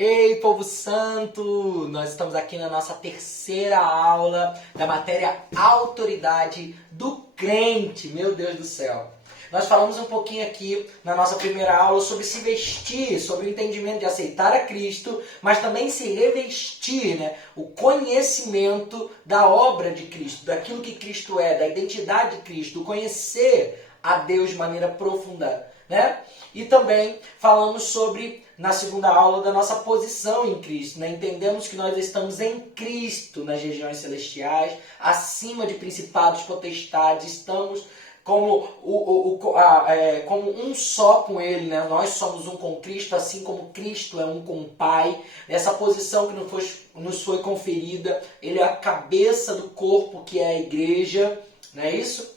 Ei, povo santo! Nós estamos aqui na nossa terceira aula da matéria Autoridade do Crente. Meu Deus do céu! Nós falamos um pouquinho aqui na nossa primeira aula sobre se vestir, sobre o entendimento de aceitar a Cristo, mas também se revestir, né? O conhecimento da obra de Cristo, daquilo que Cristo é, da identidade de Cristo, o conhecer a Deus de maneira profunda, né? E também falamos sobre, na segunda aula, da nossa posição em Cristo, né? Entendemos que nós estamos em Cristo nas regiões celestiais, acima de principados, potestades, estamos como um só com Ele, né? Nós somos um com Cristo, assim como Cristo é um com o Pai. Essa posição que nos foi conferida, Ele é a cabeça do corpo que é a igreja, não é isso?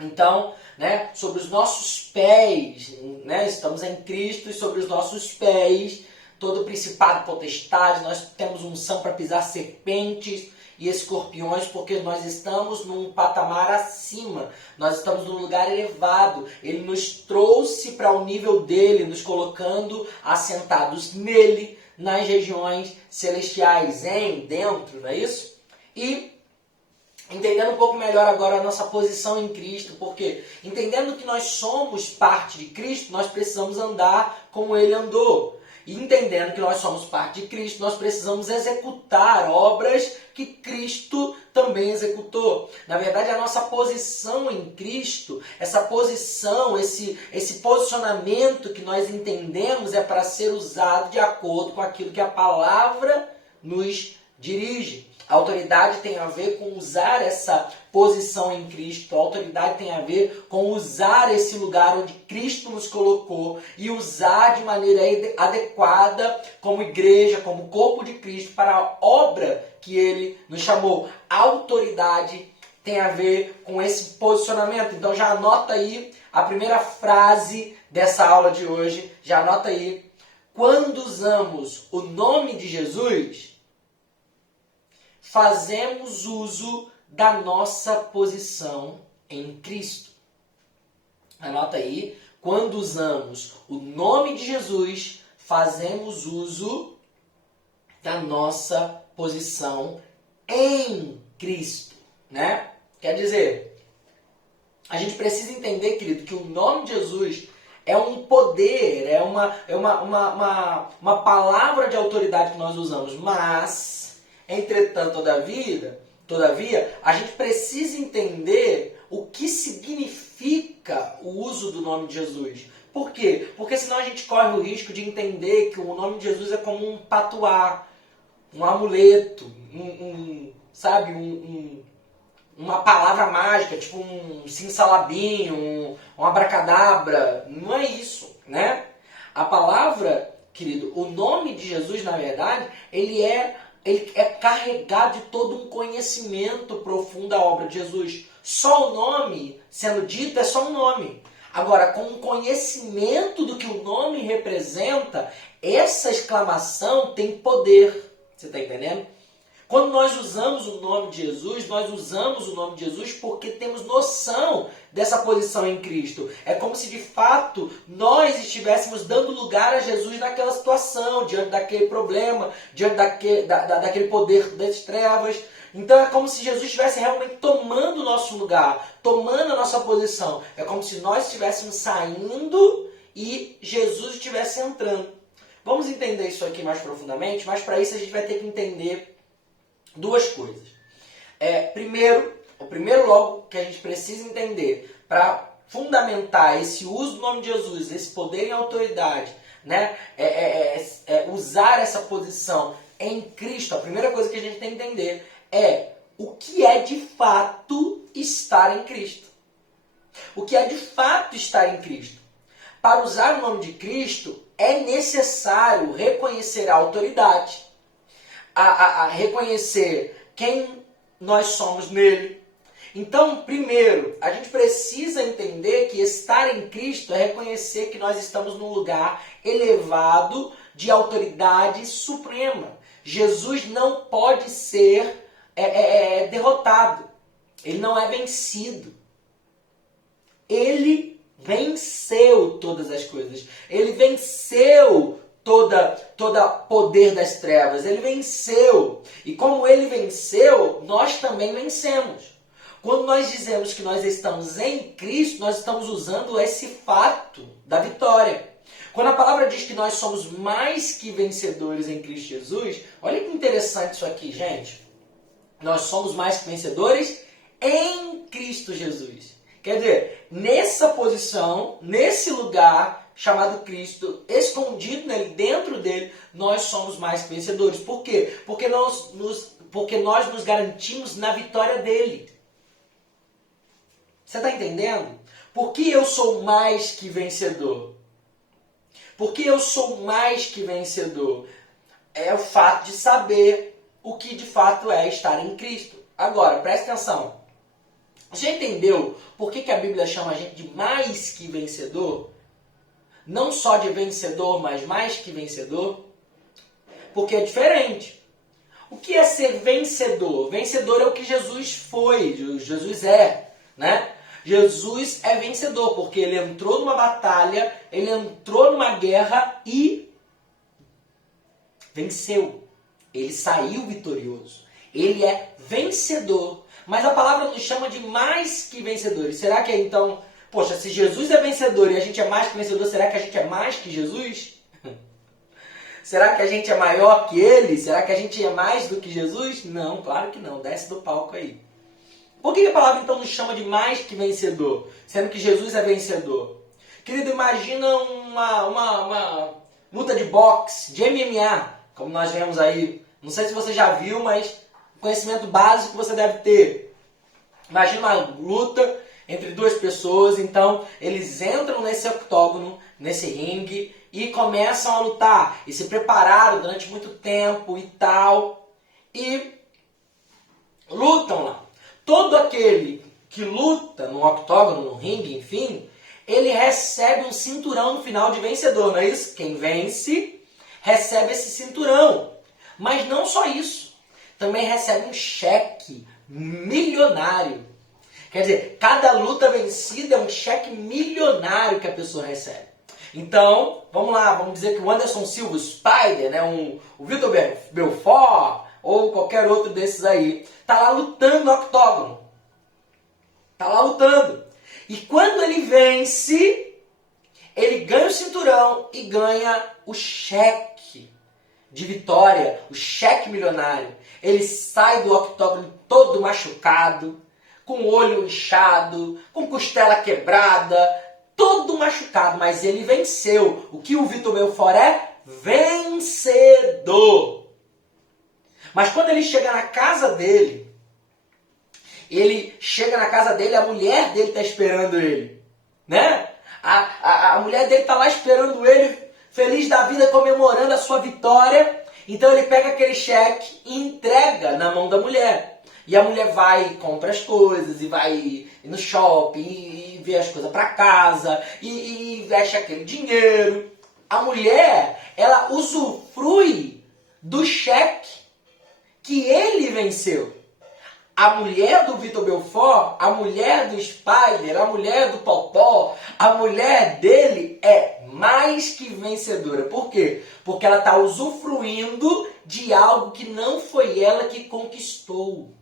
Então, né, sobre os nossos pés, né, estamos em Cristo, e sobre os nossos pés, todo principado, potestade, nós temos unção para pisar serpentes e escorpiões, porque nós estamos num patamar acima, nós estamos num lugar elevado. Ele nos trouxe para o nível dele, nos colocando assentados nele, nas regiões celestiais, dentro, não é isso? E entendendo um pouco melhor agora a nossa posição em Cristo, porque entendendo que nós somos parte de Cristo, nós precisamos andar como Ele andou. E entendendo que nós somos parte de Cristo, nós precisamos executar obras que Cristo também executou. Na verdade, a nossa posição em Cristo, essa posição, esse posicionamento que nós entendemos é para ser usado de acordo com aquilo que a palavra nos dirige. A autoridade tem a ver com usar essa posição em Cristo. A autoridade tem a ver com usar esse lugar onde Cristo nos colocou e usar de maneira adequada como igreja, como corpo de Cristo para a obra que Ele nos chamou. A autoridade tem a ver com esse posicionamento. Então já anota aí a primeira frase dessa aula de hoje. Já anota aí. Quando usamos o nome de Jesus, fazemos uso da nossa posição em Cristo. Anota aí. Quando usamos o nome de Jesus, fazemos uso da nossa posição em Cristo, né? Quer dizer, a gente precisa entender, querido, que o nome de Jesus é um poder, é uma palavra de autoridade que nós usamos, mas entretanto, todavia, a gente precisa entender o que significa o uso do nome de Jesus. Por quê? Porque senão a gente corre o risco de entender que o nome de Jesus é como um patuá, um amuleto, uma palavra mágica, tipo um simsalabim, um abracadabra. Não é isso, né? A palavra, querido, o nome de Jesus, na verdade, ele é carregado de todo um conhecimento profundo da obra de Jesus. Só o nome, sendo dito, é só um nome. Agora, com o conhecimento do que o nome representa, essa exclamação tem poder. Você está entendendo? Quando nós usamos o nome de Jesus, nós usamos o nome de Jesus porque temos noção dessa posição em Cristo. É como se de fato nós estivéssemos dando lugar a Jesus naquela situação, diante daquele problema, diante daquele poder das trevas. Então é como se Jesus estivesse realmente tomando o nosso lugar, tomando a nossa posição. É como se nós estivéssemos saindo e Jesus estivesse entrando. Vamos entender isso aqui mais profundamente, mas para isso a gente vai ter que entender duas coisas. O primeiro logo que a gente precisa entender para fundamentar esse uso do nome de Jesus, esse poder e autoridade, né? Usar essa posição em Cristo. A primeira coisa que a gente tem que entender é o que é de fato estar em Cristo. O que é de fato estar em Cristo. Para usar o nome de Cristo, é necessário reconhecer a autoridade, a reconhecer quem nós somos nele. Então, primeiro, a gente precisa entender que estar em Cristo é reconhecer que nós estamos num lugar elevado de autoridade suprema. Jesus não pode ser derrotado. Ele não é vencido. Ele venceu todas as coisas. Ele venceu toda poder das trevas. Ele venceu. E como ele venceu, nós também vencemos. Quando nós dizemos que nós estamos em Cristo, nós estamos usando esse fato da vitória. Quando a palavra diz que nós somos mais que vencedores em Cristo Jesus, olha que interessante isso aqui, gente. Nós somos mais que vencedores em Cristo Jesus. Quer dizer, nessa posição, nesse lugar chamado Cristo, escondido nele, dentro dele, nós somos mais que vencedores. Por quê? Porque nós nos garantimos na vitória dele. Você está entendendo? Por que eu sou mais que vencedor? Por que eu sou mais que vencedor? É o fato de saber o que de fato é estar em Cristo. Agora, preste atenção. Já entendeu por que a Bíblia chama a gente de mais que vencedor? Não só de vencedor, mas mais que vencedor? Porque é diferente. O que é ser vencedor? Vencedor é o que Jesus foi, Jesus é, né? Jesus é vencedor, porque ele entrou numa batalha, ele entrou numa guerra e venceu. Ele saiu vitorioso. Ele é vencedor. Mas a palavra nos chama de mais que vencedores. Será que é então, poxa, se Jesus é vencedor e a gente é mais que vencedor, será que a gente é mais que Jesus? Será que a gente é maior que ele? Será que a gente é mais do que Jesus? Não, claro que não. Desce do palco aí. Por que a palavra então nos chama de mais que vencedor, sendo que Jesus é vencedor? Querido, imagina uma luta de boxe, de MMA, como nós vemos aí. Não sei se você já viu, mas conhecimento básico você deve ter. Imagina uma luta entre duas pessoas, então eles entram nesse octógono, nesse ringue, e começam a lutar. E se prepararam durante muito tempo e tal, e lutam lá. Todo aquele que luta no octógono, no ringue, enfim, ele recebe um cinturão no final de vencedor, não é isso? Quem vence recebe esse cinturão. Mas não só isso, também recebe um cheque milionário. Quer dizer, cada luta vencida é um cheque milionário que a pessoa recebe. Então, vamos lá, vamos dizer que o Anderson Silva, o Spider, né, o Vitor Belfort, ou qualquer outro desses aí, tá lá lutando no octógono. Tá lá lutando. E quando ele vence, ele ganha o cinturão e ganha o cheque de vitória, o cheque milionário. Ele sai do octógono todo machucado, com o olho inchado, com costela quebrada, todo machucado, mas ele venceu. O que o Vitor Belfort é? Vencedor. Mas quando ele chega na casa dele, a mulher dele está esperando ele, né? A mulher dele está lá esperando ele, feliz da vida, comemorando a sua vitória. Então ele pega aquele cheque e entrega na mão da mulher. E a mulher vai e compra as coisas, e vai no shopping, e vê as coisas para casa, e investe aquele dinheiro. A mulher, ela usufrui do cheque que ele venceu. A mulher do Vitor Belfort, a mulher do Spider, a mulher do Popó, a mulher dele é mais que vencedora. Por quê? Porque ela está usufruindo de algo que não foi ela que conquistou.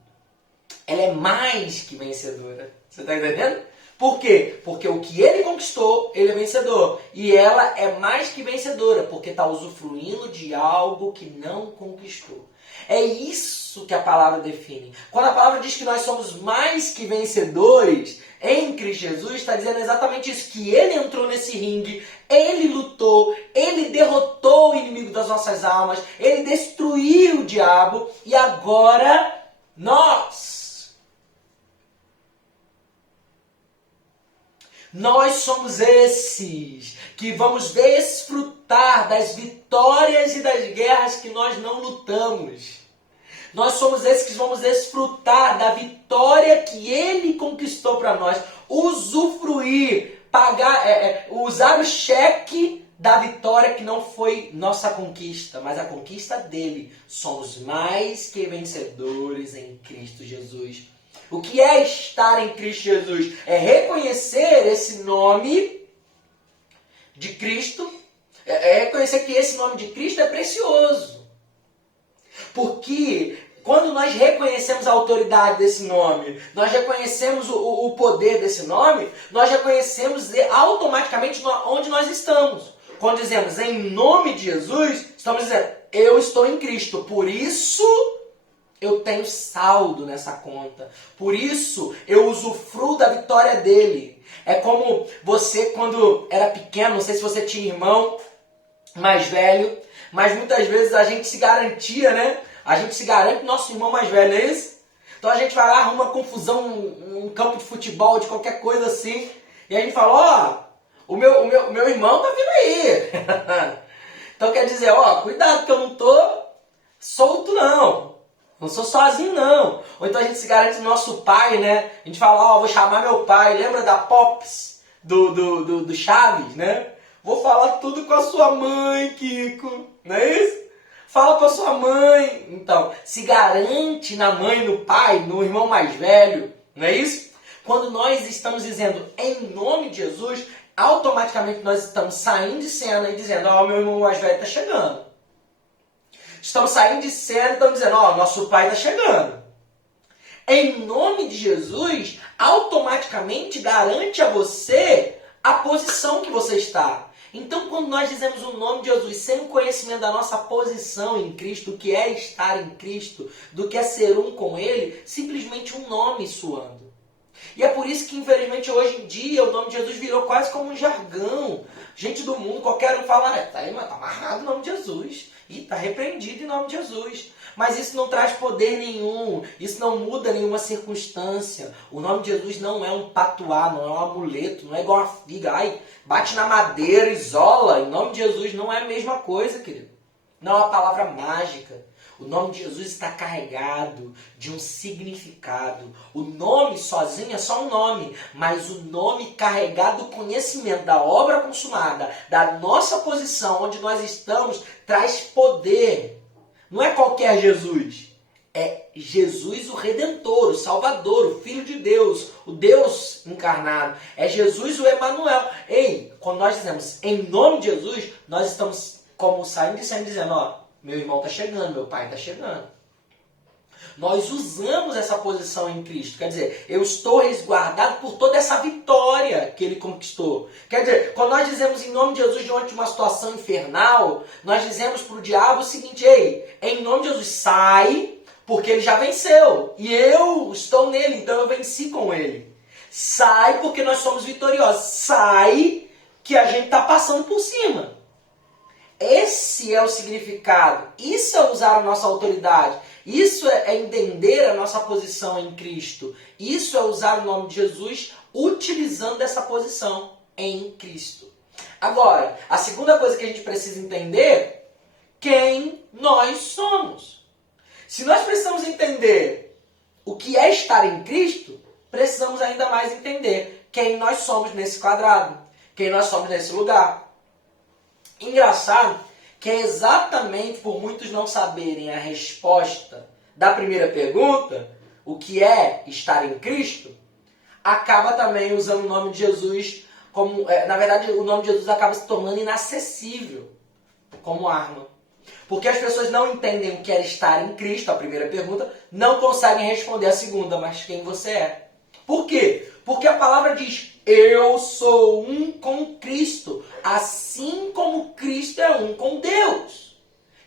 Ela é mais que vencedora. Você está entendendo? Por quê? Porque o que ele conquistou, ele é vencedor. E ela é mais que vencedora, porque está usufruindo de algo que não conquistou. É isso que a palavra define. Quando a palavra diz que nós somos mais que vencedores em Cristo Jesus, está dizendo exatamente isso, que ele entrou nesse ringue, ele lutou, ele derrotou o inimigo das nossas almas, ele destruiu o diabo, e agora nós somos esses que vamos desfrutar das vitórias e das guerras que nós não lutamos. Nós somos esses que vamos desfrutar da vitória que ele conquistou para nós. Usufruir, pagar, usar o cheque da vitória que não foi nossa conquista, mas a conquista dele. Somos mais que vencedores em Cristo Jesus. O que é estar em Cristo Jesus? É reconhecer esse nome de Cristo, É reconhecer que esse nome de Cristo é precioso. Porque quando nós reconhecemos a autoridade desse nome, nós reconhecemos o poder desse nome, nós reconhecemos automaticamente onde nós estamos. Quando dizemos em nome de Jesus, estamos dizendo, eu estou em Cristo, por isso eu tenho saldo nessa conta. Por isso eu usufruo da vitória dele. É como você quando era pequeno, não sei se você tinha irmão mais velho, mas muitas vezes a gente se garantia, né? A gente se garante nosso irmão mais velho, não é isso? Então a gente vai lá, arruma uma confusão, um campo de futebol, de qualquer coisa assim, e a gente fala, ó, o meu irmão tá vindo aí. Então quer dizer, ó, cuidado que eu não tô solto não. Não sou sozinho não. Ou então a gente se garante no nosso pai, né? A gente fala, ó, vou chamar meu pai. Lembra da Pops do Chaves, né? Vou falar tudo com a sua mãe, Kiko. Não é isso? Fala com a sua mãe. Então, se garante na mãe, no pai, no irmão mais velho. Não é isso? Quando nós estamos dizendo em nome de Jesus, automaticamente nós estamos saindo de cena e dizendo, ó, meu irmão mais velho está chegando. Estamos saindo de cena e estamos dizendo, ó, nosso pai está chegando. Em nome de Jesus, automaticamente garante a você a posição que você está. Então, quando nós dizemos o nome de Jesus sem o conhecimento da nossa posição em Cristo, do que é estar em Cristo, do que é ser um com Ele, simplesmente um nome soando. E é por isso que, infelizmente, hoje em dia, o nome de Jesus virou quase como um jargão. Gente do mundo, qualquer um fala, tá aí, mas tá amarrado o nome de Jesus. E tá repreendido em nome de Jesus. Mas isso não traz poder nenhum, isso não muda nenhuma circunstância. O nome de Jesus não é um patuá, não é um amuleto, não é igual uma figa. Ai, bate na madeira, isola. Em nome de Jesus não é a mesma coisa, querido. Não é uma palavra mágica. O nome de Jesus está carregado de um significado. O nome sozinho é só um nome, mas o nome carregado do conhecimento da obra consumada, da nossa posição, onde nós estamos, traz poder. Não é qualquer Jesus. É Jesus o Redentor, o Salvador, o Filho de Deus, o Deus encarnado. É Jesus o Emanuel. Ei, quando nós dizemos em nome de Jesus, nós estamos como saindo de cena dizendo, ó, meu irmão está chegando, meu pai está chegando. Nós usamos essa posição em Cristo. Quer dizer, eu estou resguardado por toda essa vitória que ele conquistou. Quer dizer, quando nós dizemos em nome de Jesus diante de uma situação infernal, nós dizemos para o diabo o seguinte, ei, em nome de Jesus, sai, porque ele já venceu. E eu estou nele, então eu venci com ele. Sai, porque nós somos vitoriosos. Sai, que a gente está passando por cima. Esse é o significado. Isso é usar a nossa autoridade. Isso é entender a nossa posição em Cristo. Isso é usar o nome de Jesus utilizando essa posição em Cristo. Agora, a segunda coisa que a gente precisa entender, quem nós somos. Se nós precisamos entender o que é estar em Cristo, precisamos ainda mais entender quem nós somos nesse quadrado, quem nós somos nesse lugar. Engraçado que é exatamente por muitos não saberem a resposta da primeira pergunta, o que é estar em Cristo, acaba também usando o nome de Jesus como... na verdade, o nome de Jesus acaba se tornando inacessível como arma. Porque as pessoas não entendem o que é estar em Cristo, a primeira pergunta, não conseguem responder a segunda, mas quem você é. Por quê? Porque a palavra diz, eu sou um com Cristo, assim como Cristo é um com Deus.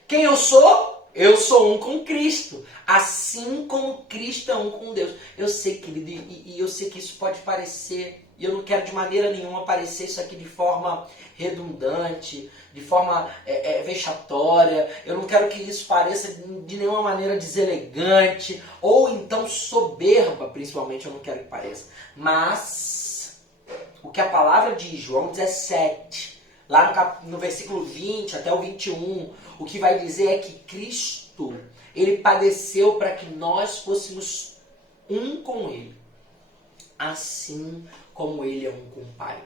Quem eu sou? Eu sou um com Cristo, assim como Cristo é um com Deus. Eu sei, querido, e eu sei que isso pode parecer, e eu não quero de maneira nenhuma parecer isso aqui de forma redundante, de forma vexatória. Eu não quero que isso pareça de nenhuma maneira deselegante, ou então soberba, principalmente eu não quero que pareça. Mas o que a palavra diz, João 17, lá no versículo 20 até o 21, o que vai dizer é que Cristo, ele padeceu para que nós fôssemos um com ele, assim como ele é um com o Pai.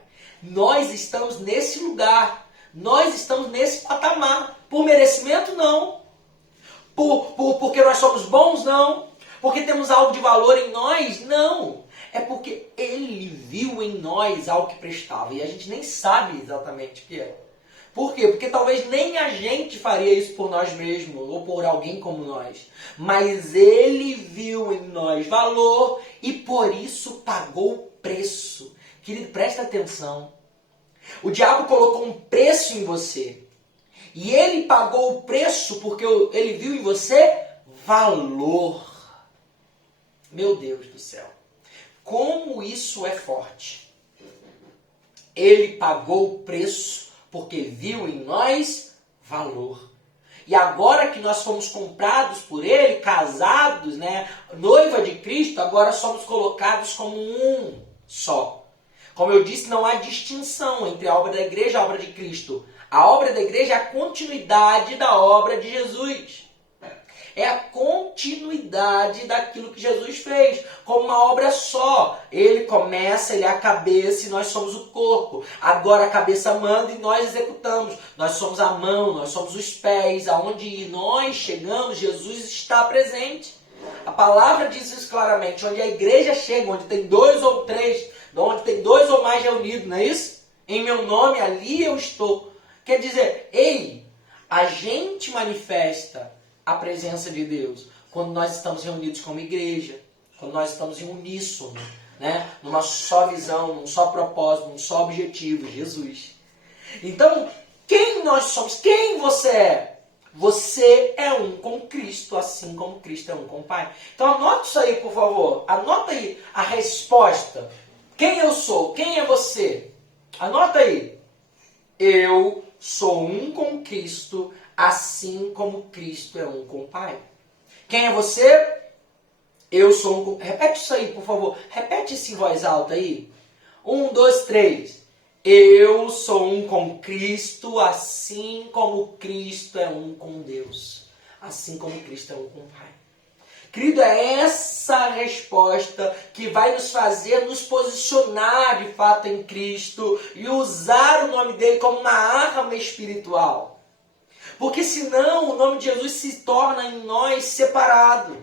Nós estamos nesse lugar, nós estamos nesse patamar. Por merecimento, não. Porque nós somos bons, não. Porque temos algo de valor em nós, não. É porque ele viu em nós algo que prestava. E a gente nem sabe exatamente o que é. Por quê? Porque talvez nem a gente faria isso por nós mesmos ou por alguém como nós. Mas Ele viu em nós valor e por isso pagou o preço. Querido, presta atenção. O diabo colocou um preço em você. E ele pagou o preço porque ele viu em você valor. Meu Deus do céu. Como isso é forte. Ele pagou o preço porque viu em nós valor. E agora que nós fomos comprados por Ele, casados, né, noiva de Cristo, agora somos colocados como um só. Como eu disse, não há distinção entre a obra da igreja e a obra de Cristo. A obra da igreja é a continuidade da obra de Jesus. É a continuidade daquilo que Jesus fez, como uma obra só. Ele começa, ele é a cabeça e nós somos o corpo. Agora a cabeça manda e nós executamos. Nós somos a mão, nós somos os pés. Aonde nós chegamos, Jesus está presente. A palavra diz isso claramente. Onde a igreja chega, onde tem 2 ou 3, onde tem 2 ou mais reunidos, não é isso? Em meu nome, ali eu estou. Quer dizer, a gente manifesta a presença de Deus quando nós estamos reunidos como igreja, quando nós estamos em uníssono, né? Numa só visão, num só propósito, num só objetivo, Jesus. Então, quem nós somos? Quem você é? Você é um com Cristo, assim como Cristo é um com o Pai. Então anota isso aí, por favor. Anota aí a resposta. Quem eu sou? Quem é você? Anota aí. Eu sou um com Cristo, assim como Cristo é um com o Pai. Quem é você? Eu sou um com... Repete isso aí, por favor. Repete isso em voz alta aí. 1, 2, 3. Eu sou um com Cristo, assim como Cristo é um com Deus. Assim como Cristo é um com o Pai. Querido, é essa resposta que vai nos fazer nos posicionar de fato em Cristo e usar o nome dele como uma arma espiritual. Porque senão o nome de Jesus se torna em nós separado.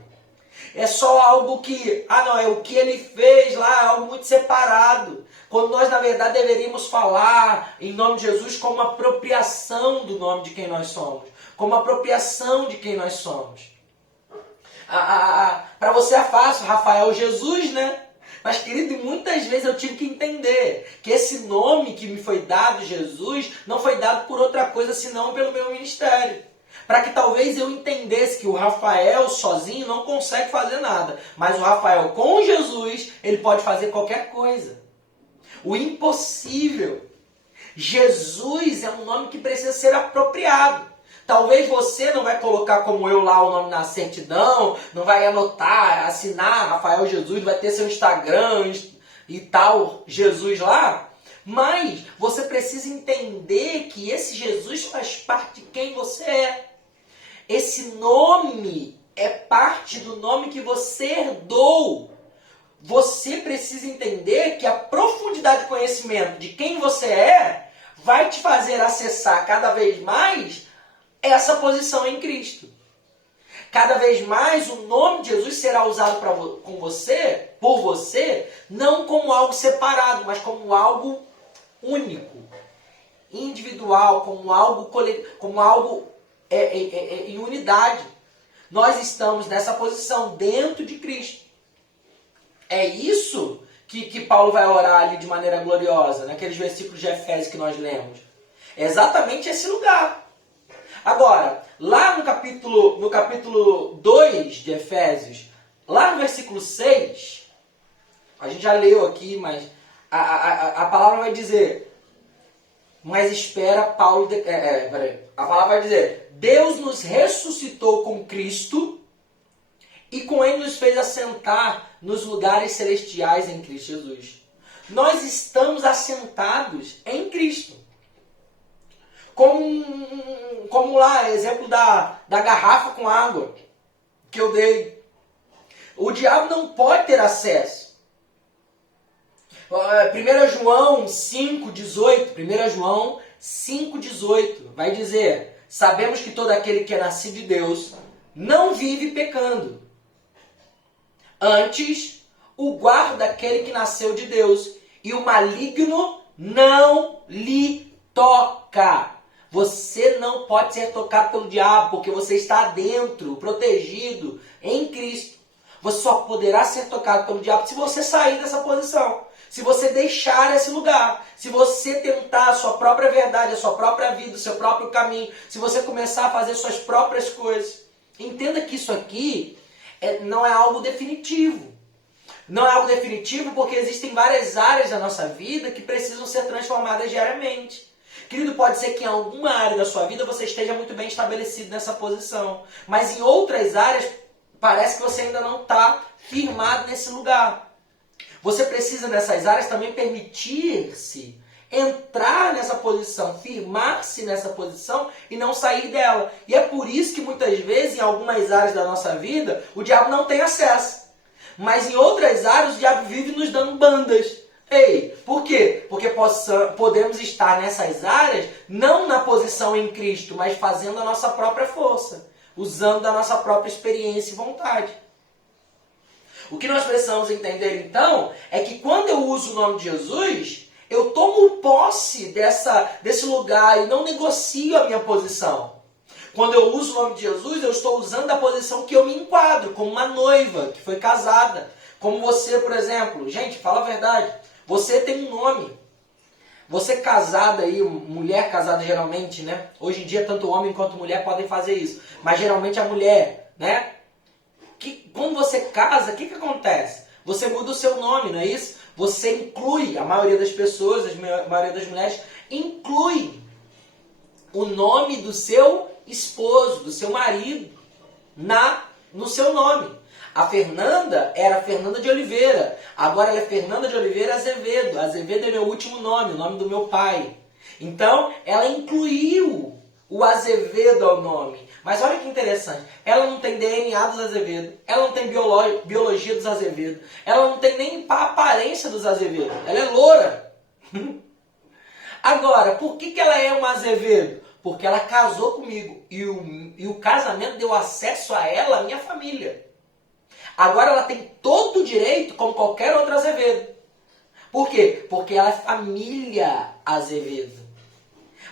É só algo que, não, é o que ele fez lá, algo muito separado. Quando nós, na verdade, deveríamos falar em nome de Jesus como apropriação do nome de quem nós somos. Como apropriação de quem nós somos. Para você é fácil, Rafael Jesus, né? Mas, querido, muitas vezes eu tive que entender que esse nome que me foi dado, Jesus, não foi dado por outra coisa senão pelo meu ministério. Para que talvez eu entendesse que o Rafael sozinho não consegue fazer nada. Mas o Rafael com Jesus, ele pode fazer qualquer coisa. O impossível. Jesus é um nome que precisa ser apropriado. Talvez você não vai colocar como eu lá o nome na certidão, não vai anotar, assinar Rafael Jesus, vai ter seu Instagram e tal, Jesus lá. Mas você precisa entender que esse Jesus faz parte de quem você é. Esse nome é parte do nome que você herdou. Você precisa entender que a profundidade de conhecimento de quem você é vai te fazer acessar cada vez mais essa posição em Cristo. Cada vez mais o nome de Jesus será usado por você, não como algo separado, mas como algo único, individual, como algo em unidade. Nós estamos nessa posição dentro de Cristo. É isso que Paulo vai orar ali de maneira gloriosa, naqueles versículos de Efésios que nós lemos. É exatamente esse lugar. Agora, lá no capítulo 2 de Efésios, lá no versículo 6, a gente já leu aqui, mas a palavra vai dizer, mas espera Paulo... a palavra vai dizer, Deus nos ressuscitou com Cristo e com Ele nos fez assentar nos lugares celestiais em Cristo Jesus. Nós estamos assentados em Cristo. Como lá, exemplo da garrafa com água que eu dei. O diabo não pode ter acesso. 1 João 5,18. 1 João 5,18 vai dizer: sabemos que todo aquele que é nascido de Deus não vive pecando. Antes, o guarda aquele que nasceu de Deus, e o maligno não lhe toca. Você não pode ser tocado pelo diabo, porque você está dentro, protegido em Cristo. Você só poderá ser tocado pelo diabo se você sair dessa posição. Se você deixar esse lugar. Se você tentar a sua própria verdade, a sua própria vida, o seu próprio caminho. Se você começar a fazer suas próprias coisas. Entenda que isso aqui não é algo definitivo. Não é algo definitivo porque existem várias áreas da nossa vida que precisam ser transformadas diariamente. Querido, pode ser que em alguma área da sua vida você esteja muito bem estabelecido nessa posição. Mas em outras áreas, parece que você ainda não está firmado nesse lugar. Você precisa nessas áreas também permitir-se entrar nessa posição, firmar-se nessa posição e não sair dela. E é por isso que muitas vezes, em algumas áreas da nossa vida, o diabo não tem acesso. Mas em outras áreas, o diabo vive nos dando bandas. Ei, por quê? Porque podemos estar nessas áreas, não na posição em Cristo, mas fazendo a nossa própria força, usando da nossa própria experiência e vontade. O que nós precisamos entender então é que quando eu uso o nome de Jesus, eu tomo posse desse lugar e não negocio a minha posição. Quando eu uso o nome de Jesus, eu estou usando a posição que eu me enquadro, como uma noiva que foi casada. Como você, por exemplo. Gente, fala a verdade. Você tem um nome. Você casada aí, mulher casada geralmente, né? Hoje em dia, tanto homem quanto mulher podem fazer isso. Mas geralmente a mulher, né? Quando você casa, o que acontece? Você muda o seu nome, não é isso? Você inclui, a maioria das pessoas, a maioria das mulheres, inclui o nome do seu esposo, do seu marido, no seu nome. A Fernanda era Fernanda de Oliveira. Agora ela é Fernanda de Oliveira Azevedo. Azevedo é meu último nome, o nome do meu pai. Então, ela incluiu o Azevedo ao nome. Mas olha que interessante. Ela não tem DNA dos Azevedo. Ela não tem biologia dos Azevedo. Ela não tem nem a aparência dos Azevedo. Ela é loura. Agora, por que ela é uma Azevedo? Porque ela casou comigo. E o casamento deu acesso a ela, a minha família. Agora ela tem todo o direito, como qualquer outro Azevedo. Por quê? Porque ela é família Azevedo.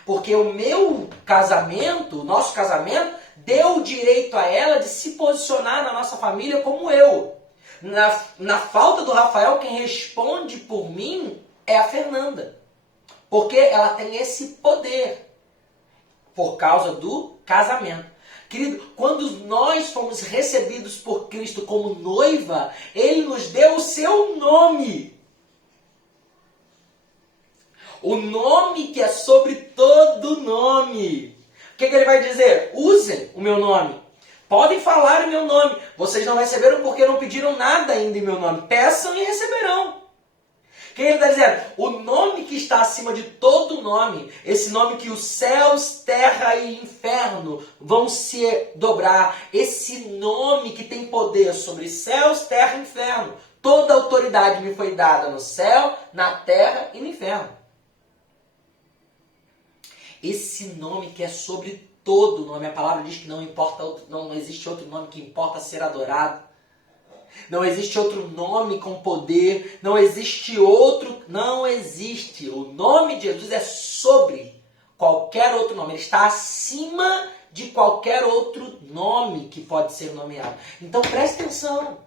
Porque o meu casamento, o nosso casamento, deu o direito a ela de se posicionar na nossa família como eu. Na falta do Rafael, quem responde por mim é a Fernanda. Porque ela tem esse poder. Por causa do casamento. Querido, quando nós fomos recebidos por Cristo como noiva, Ele nos deu o seu nome. O nome que é sobre todo nome. O que Ele vai dizer? Usem o meu nome. Podem falar o meu nome. Vocês não receberam porque não pediram nada ainda em meu nome. Peçam e receberão. O que Ele está dizendo? O nome que está acima de todo nome, esse nome que os céus, terra e inferno vão se dobrar, esse nome que tem poder sobre céus, terra e inferno, toda autoridade me foi dada no céu, na terra e no inferno. Esse nome que é sobre todo nome, a palavra diz que não existe outro nome que importa ser adorado. Não existe outro nome com poder, não existe. O nome de Jesus é sobre qualquer outro nome. Ele está acima de qualquer outro nome que pode ser nomeado. Então preste atenção.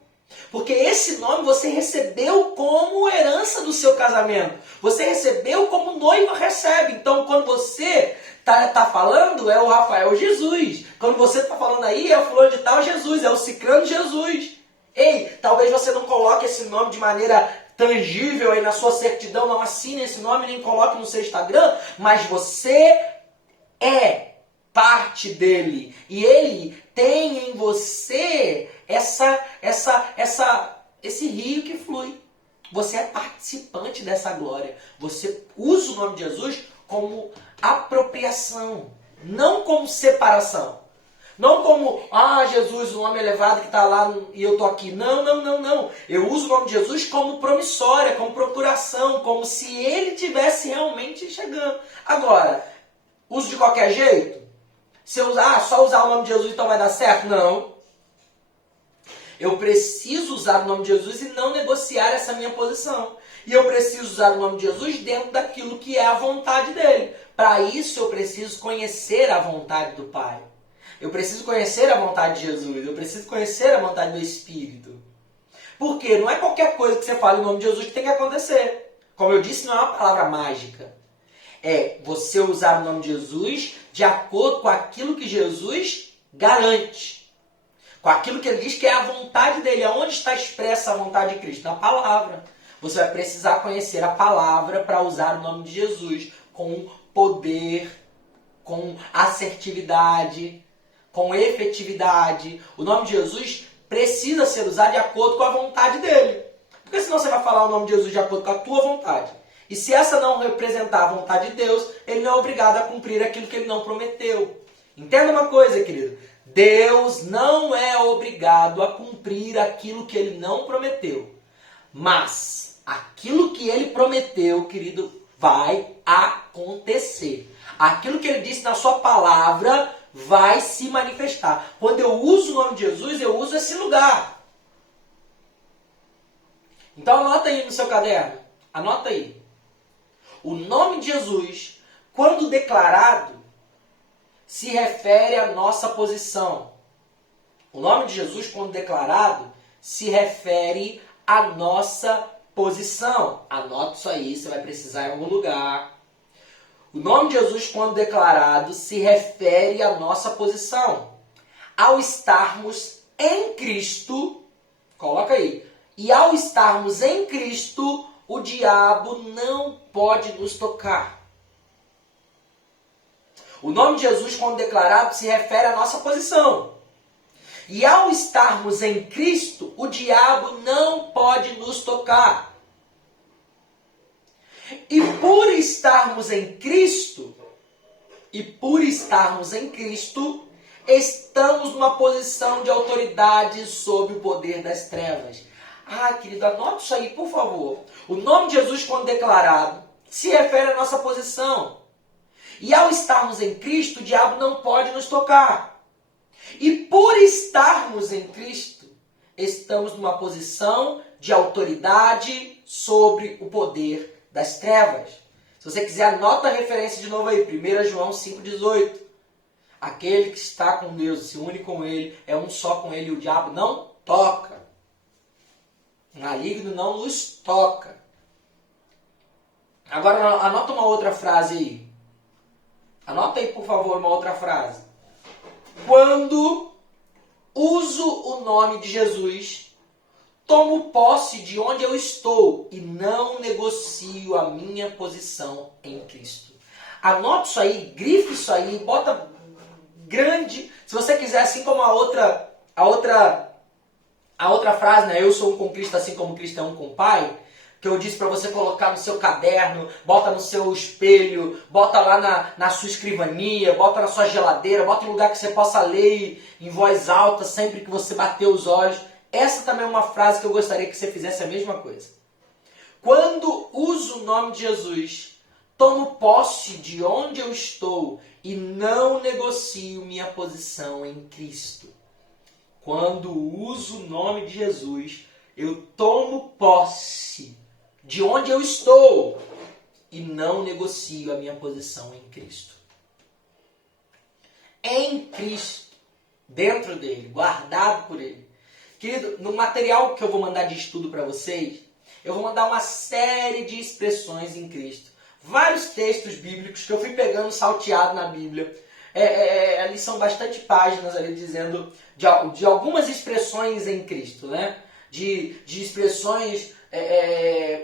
Porque esse nome você recebeu como herança do seu casamento. Você recebeu como noiva recebe. Então quando você está falando, é o Rafael Jesus. Quando você está falando aí, é o fulano de tal Jesus, é o ciclano Jesus. Ei, talvez você não coloque esse nome de maneira tangível aí na sua certidão, não assine esse nome, nem coloque no seu Instagram, mas você é parte dele. E ele tem em você esse rio que flui. Você é participante dessa glória. Você usa o nome de Jesus como apropriação, não como separação. Não como, Jesus, o nome elevado que está lá e eu estou aqui. Não. Eu uso o nome de Jesus como promissória, como procuração, como se ele estivesse realmente chegando. Agora, uso de qualquer jeito? Se eu só usar o nome de Jesus então vai dar certo? Não. Eu preciso usar o nome de Jesus e não negociar essa minha posição. E eu preciso usar o nome de Jesus dentro daquilo que é a vontade dele. Para isso eu preciso conhecer a vontade do Pai. Eu preciso conhecer a vontade de Jesus. Eu preciso conhecer a vontade do Espírito. Por quê? Não é qualquer coisa que você fala em nome de Jesus que tem que acontecer. Como eu disse, não é uma palavra mágica. É você usar o nome de Jesus de acordo com aquilo que Jesus garante. Com aquilo que ele diz que é a vontade dele. Aonde está expressa a vontade de Cristo? Na palavra. Você vai precisar conhecer a palavra para usar o nome de Jesus com poder, com assertividade, com efetividade. O nome de Jesus precisa ser usado de acordo com a vontade dele. Porque senão você vai falar o nome de Jesus de acordo com a tua vontade. E se essa não representar a vontade de Deus, ele não é obrigado a cumprir aquilo que ele não prometeu. Entenda uma coisa, querido. Deus não é obrigado a cumprir aquilo que ele não prometeu. Mas aquilo que ele prometeu, querido, vai acontecer. Aquilo que ele disse na sua palavra vai se manifestar. Quando eu uso o nome de Jesus, eu uso esse lugar. Então anota aí no seu caderno. Anota aí. O nome de Jesus, quando declarado, se refere à nossa posição. O nome de Jesus, quando declarado, se refere à nossa posição. Anota isso aí, você vai precisar em algum lugar. O nome de Jesus, quando declarado, se refere à nossa posição. Ao estarmos em Cristo, coloca aí, e ao estarmos em Cristo, o diabo não pode nos tocar. O nome de Jesus, quando declarado, se refere à nossa posição. E ao estarmos em Cristo, o diabo não pode nos tocar. E por estarmos em Cristo, estamos numa posição de autoridade sobre o poder das trevas. Ah, querido, anote isso aí, por favor. O nome de Jesus, quando declarado, se refere à nossa posição. E ao estarmos em Cristo, o diabo não pode nos tocar. E por estarmos em Cristo, estamos numa posição de autoridade sobre o poder das trevas. Se você quiser, anota a referência de novo aí. 1 João 5,18. Aquele que está com Deus, se une com Ele, é um só com Ele, e o diabo não toca. O maligno não nos toca. Agora, anota uma outra frase aí. Anota aí, por favor, uma outra frase. Quando uso o nome de Jesus, tomo posse de onde eu estou e não negocio a minha posição em Cristo. Anote isso aí, grife isso aí, bota grande. Se você quiser, assim como a outra frase, né? Eu sou um com Cristo assim como Cristo é um com o Pai, que eu disse para você colocar no seu caderno, bota no seu espelho, bota lá na sua escrivania, bota na sua geladeira, bota em um lugar que você possa ler em voz alta sempre que você bater os olhos. Essa também é uma frase que eu gostaria que você fizesse a mesma coisa. Quando uso o nome de Jesus, tomo posse de onde eu estou e não negocio minha posição em Cristo. Quando uso o nome de Jesus, eu tomo posse de onde eu estou e não negocio a minha posição em Cristo. Em Cristo, dentro dele, guardado por ele. Querido, no material que eu vou mandar de estudo para vocês, eu vou mandar uma série de expressões em Cristo. Vários textos bíblicos que eu fui pegando salteado na Bíblia. Ali são bastante páginas ali dizendo de algumas expressões em Cristo, né? De expressões,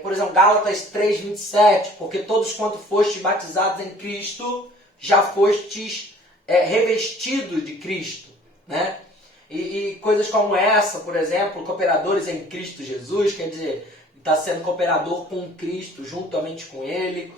por exemplo, Gálatas 3:27, porque todos quanto fostes batizados em Cristo, já fostes revestidos de Cristo, né? E coisas como essa, por exemplo, cooperadores em Cristo Jesus, quer dizer, está sendo cooperador com Cristo, juntamente com Ele.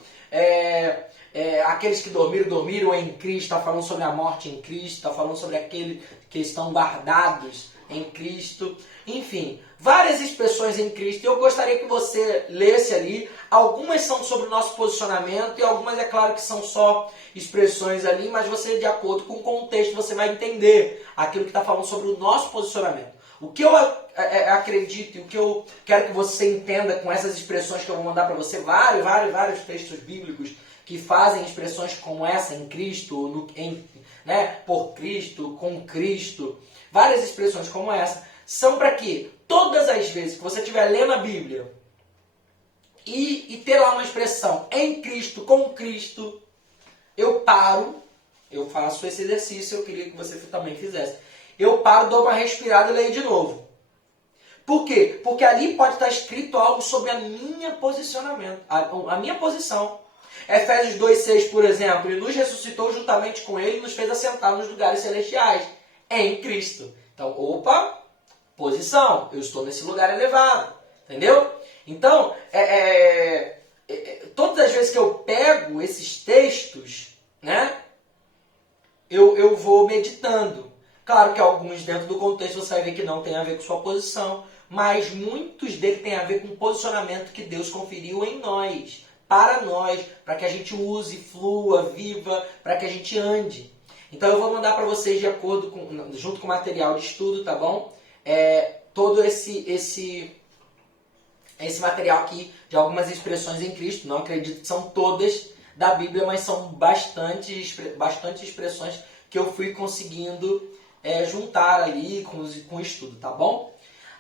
Aqueles que dormiram em Cristo, está falando sobre a morte em Cristo, está falando sobre aqueles que estão guardados em Cristo. Enfim, várias expressões em Cristo. E eu gostaria que você lesse ali. Algumas são sobre o nosso posicionamento e algumas, é claro, que são só expressões ali, mas você, de acordo com o contexto, você vai entender aquilo que está falando sobre o nosso posicionamento. O que eu acredito e o que eu quero que você entenda com essas expressões que eu vou mandar para você, vários textos bíblicos que fazem expressões como essa em Cristo, por Cristo, com Cristo, várias expressões como essa, são para que todas as vezes que você estiver lendo a Bíblia e ter lá uma expressão em Cristo, com Cristo, eu paro, eu faço esse exercício, eu queria que você também fizesse. Eu paro, dou uma respirada e leio de novo. Por quê? Porque ali pode estar escrito algo sobre a minha posicionamento, a minha posição. Efésios 2,6, por exemplo, ele nos ressuscitou juntamente com ele e nos fez assentar nos lugares celestiais, em Cristo. Então, posição, eu estou nesse lugar elevado, entendeu? Então, todas as vezes que eu pego esses textos, né, eu vou meditando. Claro que alguns dentro do contexto você vai ver que não tem a ver com sua posição, mas muitos deles têm a ver com o posicionamento que Deus conferiu em nós, para que a gente use, flua, viva, para que a gente ande. Então eu vou mandar para vocês junto com o material de estudo, tá bom? Todo esse material aqui de algumas expressões em Cristo. Não acredito que são todas da Bíblia, mas são bastante expressões que eu fui conseguindo juntar ali com o estudo, tá bom?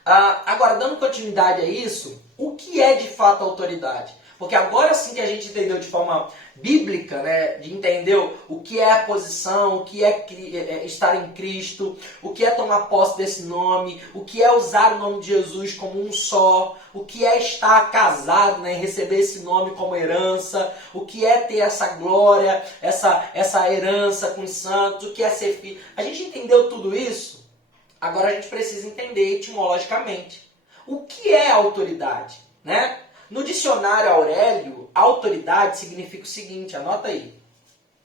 Agora, dando continuidade a isso, o que é de fato autoridade? Porque agora sim que a gente entendeu de forma bíblica, né, de entender o que é a posição, o que é estar em Cristo, o que é tomar posse desse nome, o que é usar o nome de Jesus como um só, o que é estar casado, né, receber esse nome como herança, o que é ter essa glória, essa herança com os santos, o que é ser filho. A gente entendeu tudo isso, agora a gente precisa entender etimologicamente o que é autoridade, né? No dicionário Aurélio, autoridade significa o seguinte, anota aí.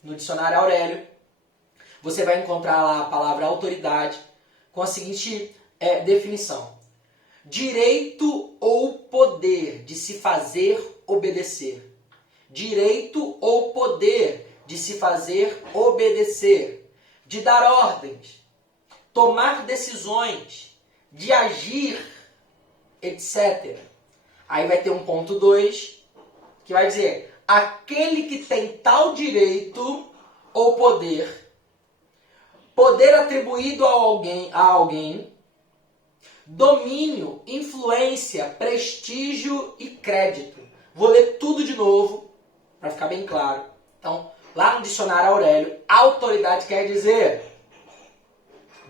No dicionário Aurélio, você vai encontrar lá a palavra autoridade com a seguinte definição. Direito ou poder de se fazer obedecer. Direito ou poder de se fazer obedecer. De dar ordens. Tomar decisões. De agir, etc. Aí vai ter um ponto 2, que vai dizer, aquele que tem tal direito ou poder atribuído a alguém, domínio, influência, prestígio e crédito. Vou ler tudo de novo, para ficar bem claro. Então, lá no dicionário Aurélio, autoridade quer dizer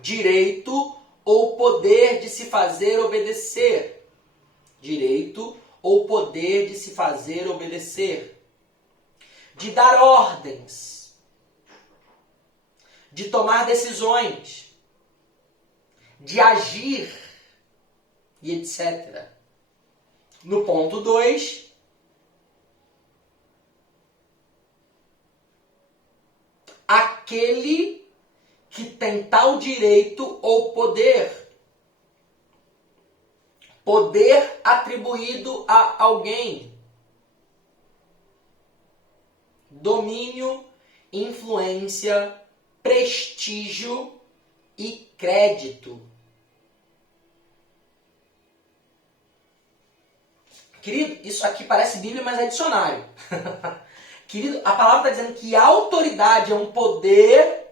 direito ou poder de se fazer obedecer. Direito ou poder de se fazer obedecer. De dar ordens. De tomar decisões. De agir. E etc. No ponto 2, aquele que tem tal direito ou poder. Poder atribuído a alguém. Domínio, influência, prestígio e crédito. Querido, isso aqui parece Bíblia, mas é dicionário. Querido, a palavra está dizendo que a autoridade é um poder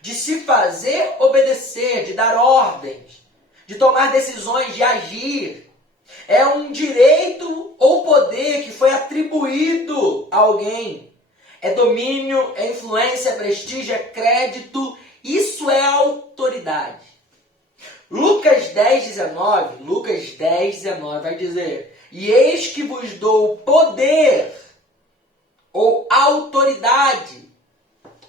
de se fazer obedecer, de dar ordens, de tomar decisões, de agir. É um direito ou poder que foi atribuído a alguém. É domínio, é influência, é prestígio, é crédito. Isso é autoridade. Lucas 10:19 vai dizer: e eis que vos dou poder ou autoridade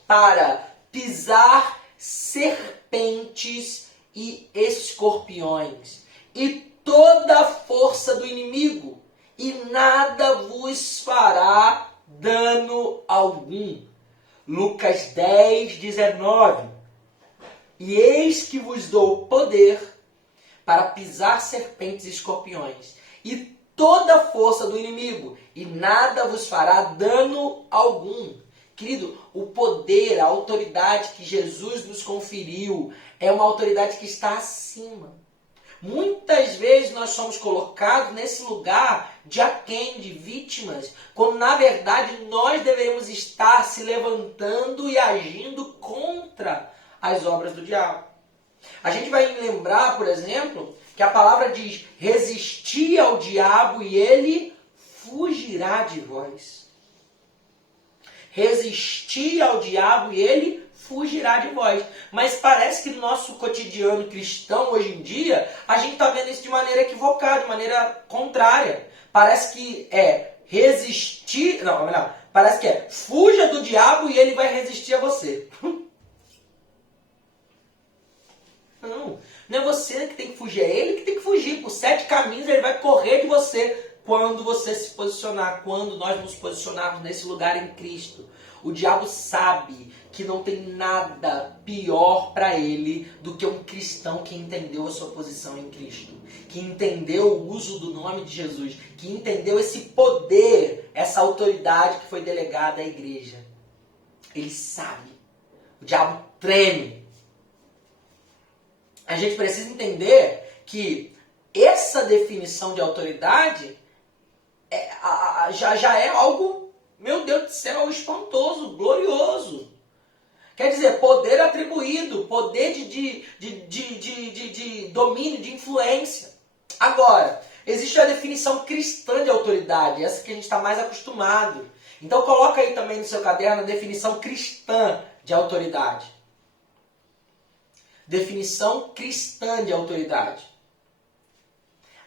para pisar serpentes e escorpiões, e toda a força do inimigo, e nada vos fará dano algum. Lucas 10:19. E eis que vos dou poder para pisar serpentes e escorpiões, e toda a força do inimigo, e nada vos fará dano algum. Querido, o poder, a autoridade que Jesus nos conferiu é uma autoridade que está acima. Muitas vezes nós somos colocados nesse lugar de aquém, de vítimas, quando na verdade nós deveríamos estar se levantando e agindo contra as obras do diabo. A gente vai lembrar, por exemplo, que a palavra diz: resistir ao diabo e ele fugirá de vós. Resistir ao diabo e ele fugirá de vós. Mas parece que no nosso cotidiano cristão, hoje em dia, a gente está vendo isso de maneira equivocada, de maneira contrária. Parece que é resistir... Não, melhor. Parece que é fuja do diabo e ele vai resistir a você. Não é você que tem que fugir, é ele que tem que fugir. Por 7 caminhos ele vai correr de você quando você se posicionar, quando nós nos posicionarmos nesse lugar em Cristo. O diabo sabe que não tem nada pior para ele do que um cristão que entendeu a sua posição em Cristo, que entendeu o uso do nome de Jesus, que entendeu esse poder, essa autoridade que foi delegada à igreja. Ele sabe. O diabo treme. A gente precisa entender que essa definição de autoridade já é algo, meu Deus do céu, espantoso, glorioso. Quer dizer, poder atribuído, poder de domínio, de influência. Agora, existe a definição cristã de autoridade, essa que a gente está mais acostumado. Então coloca aí também no seu caderno a definição cristã de autoridade. Definição cristã de autoridade.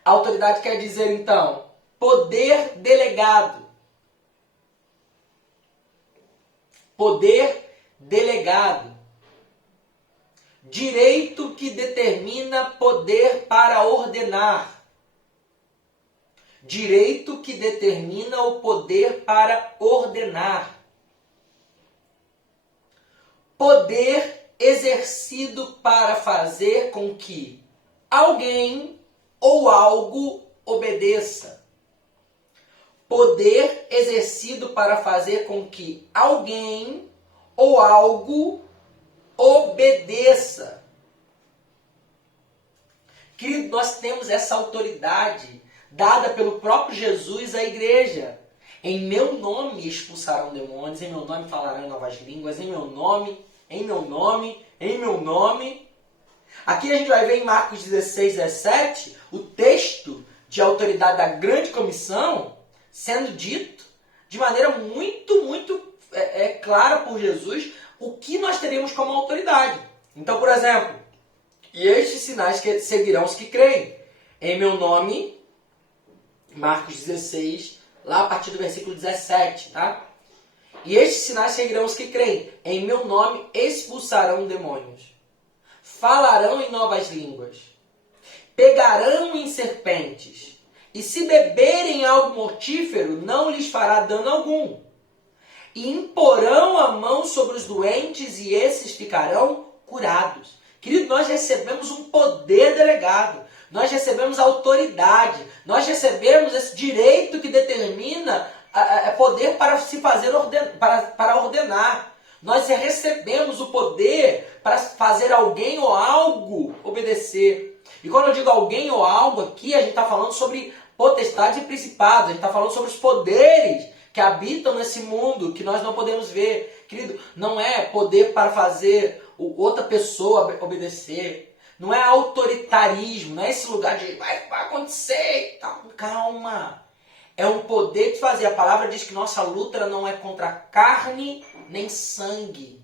Autoridade quer dizer, então, poder delegado. Poder delegado. Direito que determina poder para ordenar. Direito que determina o poder para ordenar. Poder exercido para fazer com que alguém ou algo obedeça. Poder exercido para fazer com que alguém ou algo obedeça. Querido, nós temos essa autoridade dada pelo próprio Jesus à igreja. Em meu nome expulsarão demônios, em meu nome falarão em novas línguas, em meu nome. Aqui a gente vai ver em Marcos 16, 17, o texto de autoridade da grande comissão sendo dito de maneira muito clara por Jesus o que nós teremos como autoridade. Então, por exemplo, e estes sinais que seguirão os que creem. Em meu nome, Marcos 16, lá a partir do versículo 17, tá? E estes sinais seguirão os que creem. Em meu nome expulsarão demônios. Falarão em novas línguas. Pegarão em serpentes. E se beberem algo mortífero, não lhes fará dano algum. E imporão a mão sobre os doentes e esses ficarão curados. Querido, nós recebemos um poder delegado. Nós recebemos autoridade. Nós recebemos esse direito que determina poder para se fazer para ordenar. Nós recebemos o poder para fazer alguém ou algo obedecer. E quando eu digo alguém ou algo aqui, a gente está falando sobre potestades e principados. A gente está falando sobre os poderes que habitam nesse mundo que nós não podemos ver. Querido, não é poder para fazer outra pessoa obedecer. Não é autoritarismo, não é esse lugar de vai acontecer e tal. Calma. É um poder de fazer. A palavra diz que nossa luta não é contra carne nem sangue.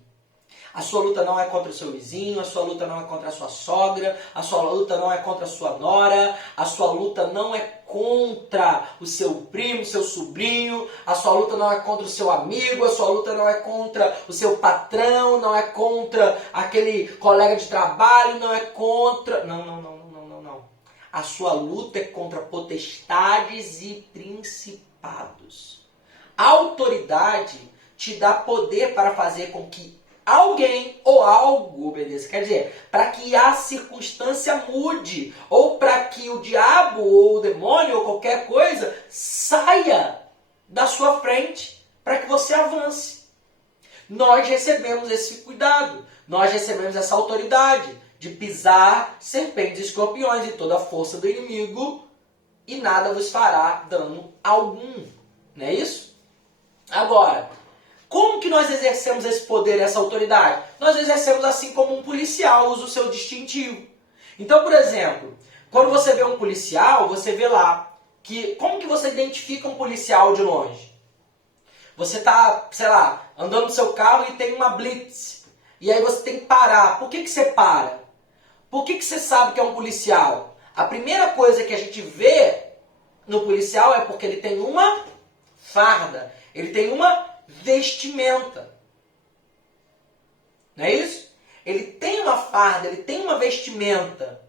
A sua luta não é contra o seu vizinho, a sua luta não é contra a sua sogra, a sua luta não é contra a sua nora, a sua luta não é contra o seu primo, seu sobrinho, a sua luta não é contra o seu amigo, a sua luta não é contra o seu patrão, não é contra aquele colega de trabalho, não é contra... Não. A sua luta é contra potestades e principados. A autoridade te dá poder para fazer com que alguém ou algo obedeça. Quer dizer, para que a circunstância mude, ou para que o diabo ou o demônio ou qualquer coisa saia da sua frente, para que você avance. Nós recebemos esse cuidado, nós recebemos essa autoridade. de pisar serpentes e escorpiões e toda a força do inimigo, e nada vos fará dano algum. Não é isso? Agora, como que nós exercemos esse poder, essa autoridade? Nós exercemos assim como um policial usa o seu distintivo. Então, por exemplo, quando você vê um policial, você vê lá que... Como que você identifica um policial de longe? Você está, sei lá, andando no seu carro e tem uma blitz. E aí você tem que parar. Por que você para? Por que você sabe que é um policial? A primeira coisa que a gente vê no policial é porque ele tem uma farda. Ele tem uma vestimenta. Não é isso? Ele tem uma farda, ele tem uma vestimenta.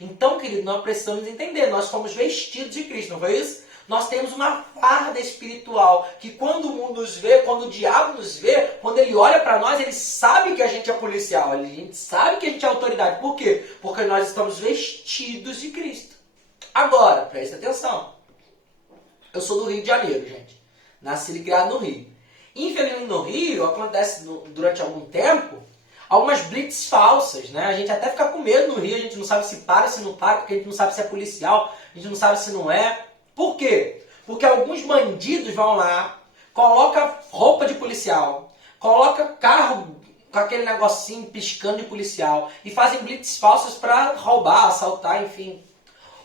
Então, querido, nós precisamos entender. Nós somos vestidos de Cristo, não foi isso? Nós temos uma farda espiritual, que quando o mundo nos vê, quando o diabo nos vê, quando ele olha para nós, ele sabe que a gente é policial, a gente sabe que a gente é autoridade. Por quê? Porque nós estamos vestidos de Cristo. Agora, presta atenção. Eu sou do Rio de Janeiro, gente. Nasci e criado no Rio. Infelizmente no Rio, acontece durante algum tempo, algumas blitz falsas, né? A gente até fica com medo no Rio, a gente não sabe se para, se não para, porque a gente não sabe se é policial, a gente não sabe se não é. Por quê? Porque alguns bandidos vão lá, colocam roupa de policial, colocam carro com aquele negocinho piscando de policial e fazem blitz falsas para roubar, assaltar, enfim.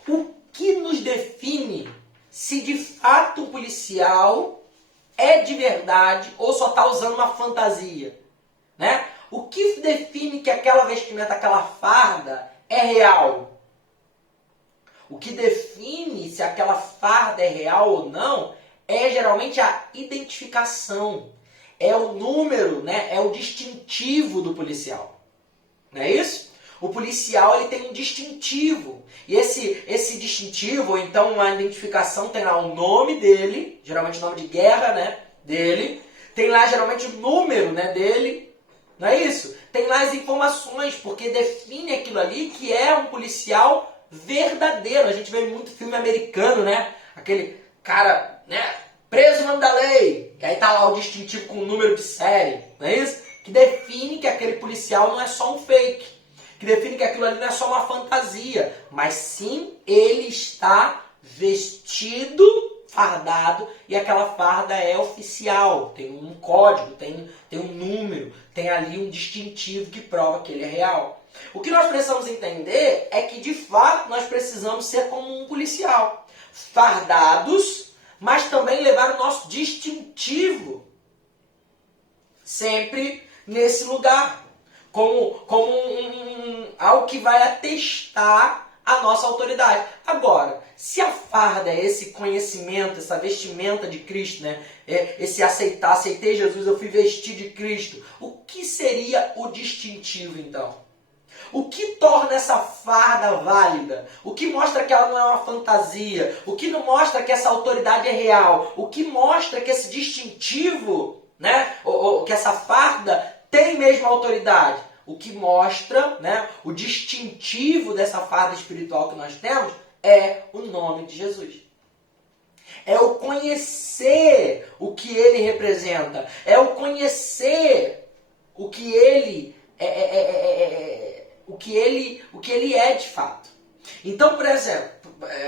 O que nos define se de fato o policial é de verdade ou só está usando uma fantasia? Né? O que define que aquela vestimenta, aquela farda é real? O que define se aquela farda é real ou não é geralmente a identificação. É o número, né? É o distintivo do policial. Não é isso? O policial ele tem um distintivo. E esse distintivo, ou então uma identificação, tem lá o nome dele, geralmente o nome de guerra, né? Dele. Tem lá geralmente o número, né, dele. Não é isso? Tem lá as informações, porque define aquilo ali que é um policial verdadeiro. A gente vê muito filme americano, né? Aquele cara, né? Preso no nome da lei. E aí tá lá o distintivo com o número de série. Não é isso? Que define que aquele policial não é só um fake. Que define que aquilo ali não é só uma fantasia. Mas sim, ele está vestido, fardado. E aquela farda é oficial. Tem um código, tem um número. Tem ali um distintivo que prova que ele é real. O que nós precisamos entender é que, de fato, nós precisamos ser como um policial. Fardados, mas também levar o nosso distintivo sempre nesse lugar. Como algo que vai atestar a nossa autoridade. Agora, se a farda é esse conhecimento, essa vestimenta de Cristo, né? Esse aceitei Jesus, eu fui vestir de Cristo, o que seria o distintivo, então? O que torna essa farda válida? O que mostra que ela não é uma fantasia? O que não mostra que essa autoridade é real? O que mostra que esse distintivo, né, ou que essa farda tem mesmo autoridade? O que mostra, né, o distintivo dessa farda espiritual que nós temos é o nome de Jesus. É o conhecer o que ele representa. É o conhecer o que ele o que ele é de fato. Então, por exemplo,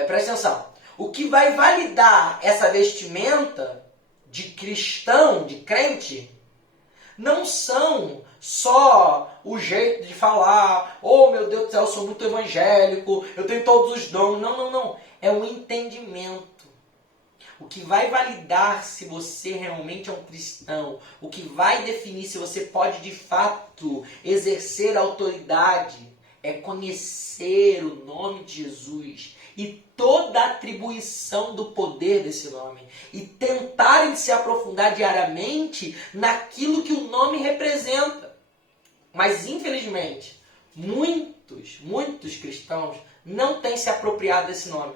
presta atenção, o que vai validar essa vestimenta de cristão, de crente, não são só o jeito de falar, oh meu Deus do céu, eu sou muito evangélico, eu tenho todos os dons. Não. É um entendimento. O que vai validar se você realmente é um cristão, o que vai definir se você pode de fato exercer autoridade, é conhecer o nome de Jesus e toda a atribuição do poder desse nome. E tentarem se aprofundar diariamente naquilo que o nome representa. Mas infelizmente, muitos cristãos não têm se apropriado desse nome.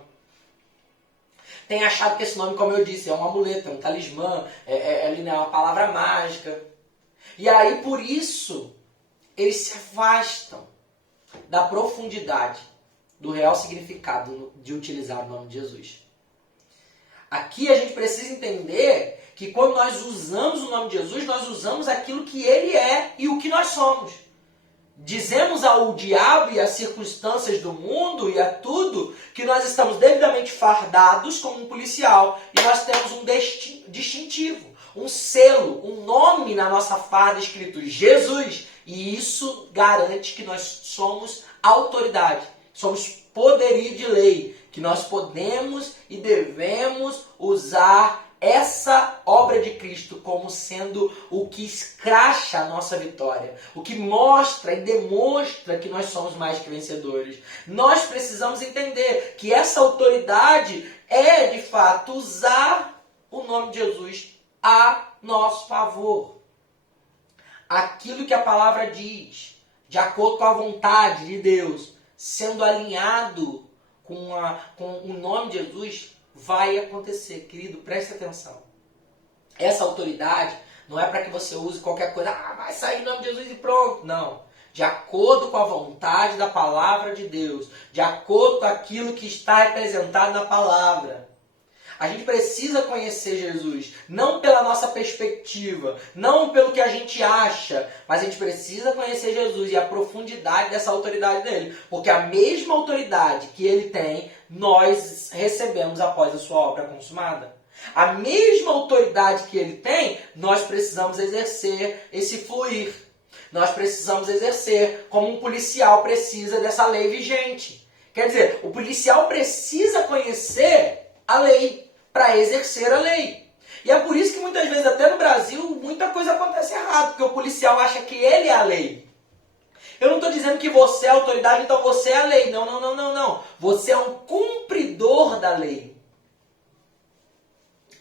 Tem achado que esse nome, como eu disse, é um amuleto, é um talismã, é uma palavra mágica. E aí, por isso, eles se afastam da profundidade do real significado de utilizar o nome de Jesus. Aqui a gente precisa entender que quando nós usamos o nome de Jesus, nós usamos aquilo que ele é e o que nós somos. dizemos ao diabo e às circunstâncias do mundo e a tudo que nós estamos devidamente fardados como um policial e nós temos um distintivo, um selo, um nome na nossa farda escrito Jesus, e isso garante que nós somos autoridade, somos poderio de lei, que nós podemos e devemos usar essa obra de Cristo como sendo o que escracha a nossa vitória, o que mostra e demonstra que nós somos mais que vencedores. Nós precisamos entender que essa autoridade é, de fato, usar o nome de Jesus a nosso favor. Aquilo que a palavra diz, de acordo com a vontade de Deus, sendo alinhado com o nome de Jesus, vai acontecer. Querido, preste atenção. Essa autoridade não é para que você use qualquer coisa, vai sair em nome de Jesus e pronto. Não. De acordo com a vontade da palavra de Deus, de acordo com aquilo que está representado na palavra. A gente precisa conhecer Jesus, não pela nossa perspectiva, não pelo que a gente acha, mas a gente precisa conhecer Jesus e a profundidade dessa autoridade dele. Porque a mesma autoridade que ele tem, nós recebemos após a sua obra consumada. A mesma autoridade que ele tem, nós precisamos exercer esse fluir. Nós precisamos exercer como um policial precisa dessa lei vigente. Quer dizer, o policial precisa conhecer a lei para exercer a lei. E é por isso que muitas vezes, até no Brasil, muita coisa acontece errado, porque o policial acha que ele é a lei. Eu não estou dizendo que você é a autoridade, então você é a lei. Não, não, não, não, não. Você é um cumpridor da lei.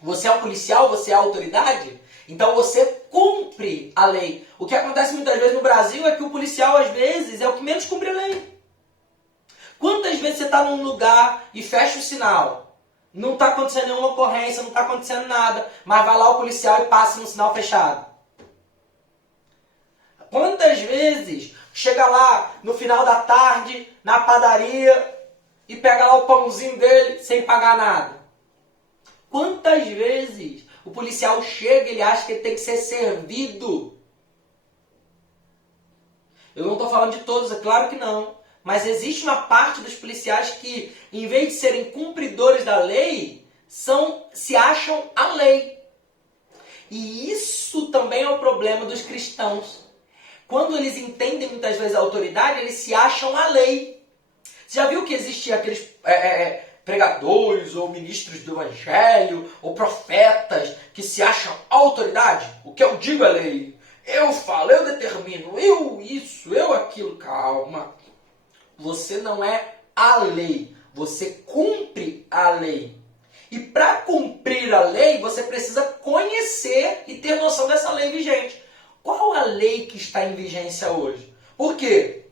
Você é um policial, você é a autoridade, então você cumpre a lei. O que acontece muitas vezes no Brasil é que o policial, às vezes, é o que menos cumpre a lei. Quantas vezes você está num lugar e fecha o sinal? Não está acontecendo nenhuma ocorrência, não está acontecendo nada, mas vai lá o policial e passa no sinal fechado. Quantas vezes chega lá no final da tarde, na padaria, e pega lá o pãozinho dele sem pagar nada? Quantas vezes o policial chega e ele acha que ele tem que ser servido? Eu não estou falando de todos, é claro que não. Mas existe uma parte dos policiais que, em vez de serem cumpridores da lei, se acham a lei. E isso também é o problema dos cristãos. Quando eles entendem muitas vezes a autoridade, eles se acham a lei. Você já viu que existem aqueles pregadores ou ministros do evangelho ou profetas que se acham a autoridade? O que eu digo é lei. Eu falo, eu determino, eu isso, eu aquilo. Calma. Você não é a lei. Você cumpre a lei. E para cumprir a lei, você precisa conhecer e ter noção dessa lei vigente. Qual a lei que está em vigência hoje? Por quê?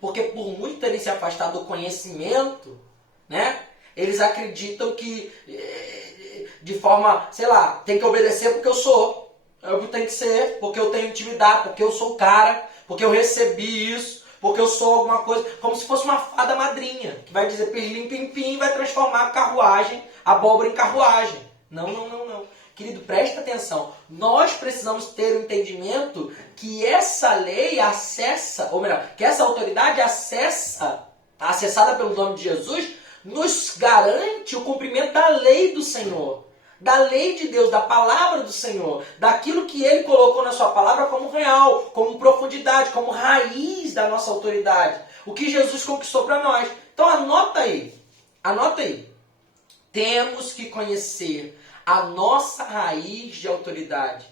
Porque por muito terem se afastado do conhecimento, né? Eles acreditam que de forma, sei lá, tem que obedecer porque eu sou. Eu tenho que ser, porque eu tenho intimidade, porque eu sou o cara, porque eu recebi isso, porque eu sou alguma coisa, como se fosse uma fada madrinha, que vai dizer pirlim pim pim e vai transformar a carruagem, a abóbora em carruagem. Não, não, não, não. Querido, presta atenção. Nós precisamos ter o entendimento que essa lei acessa, ou melhor, que essa autoridade acessada pelo nome de Jesus, nos garante o cumprimento da lei do Senhor, da lei de Deus, da palavra do Senhor, daquilo que Ele colocou na sua palavra como real, como profundidade, como raiz da nossa autoridade. O que Jesus conquistou para nós. Então anota aí. Temos que conhecer a nossa raiz de autoridade.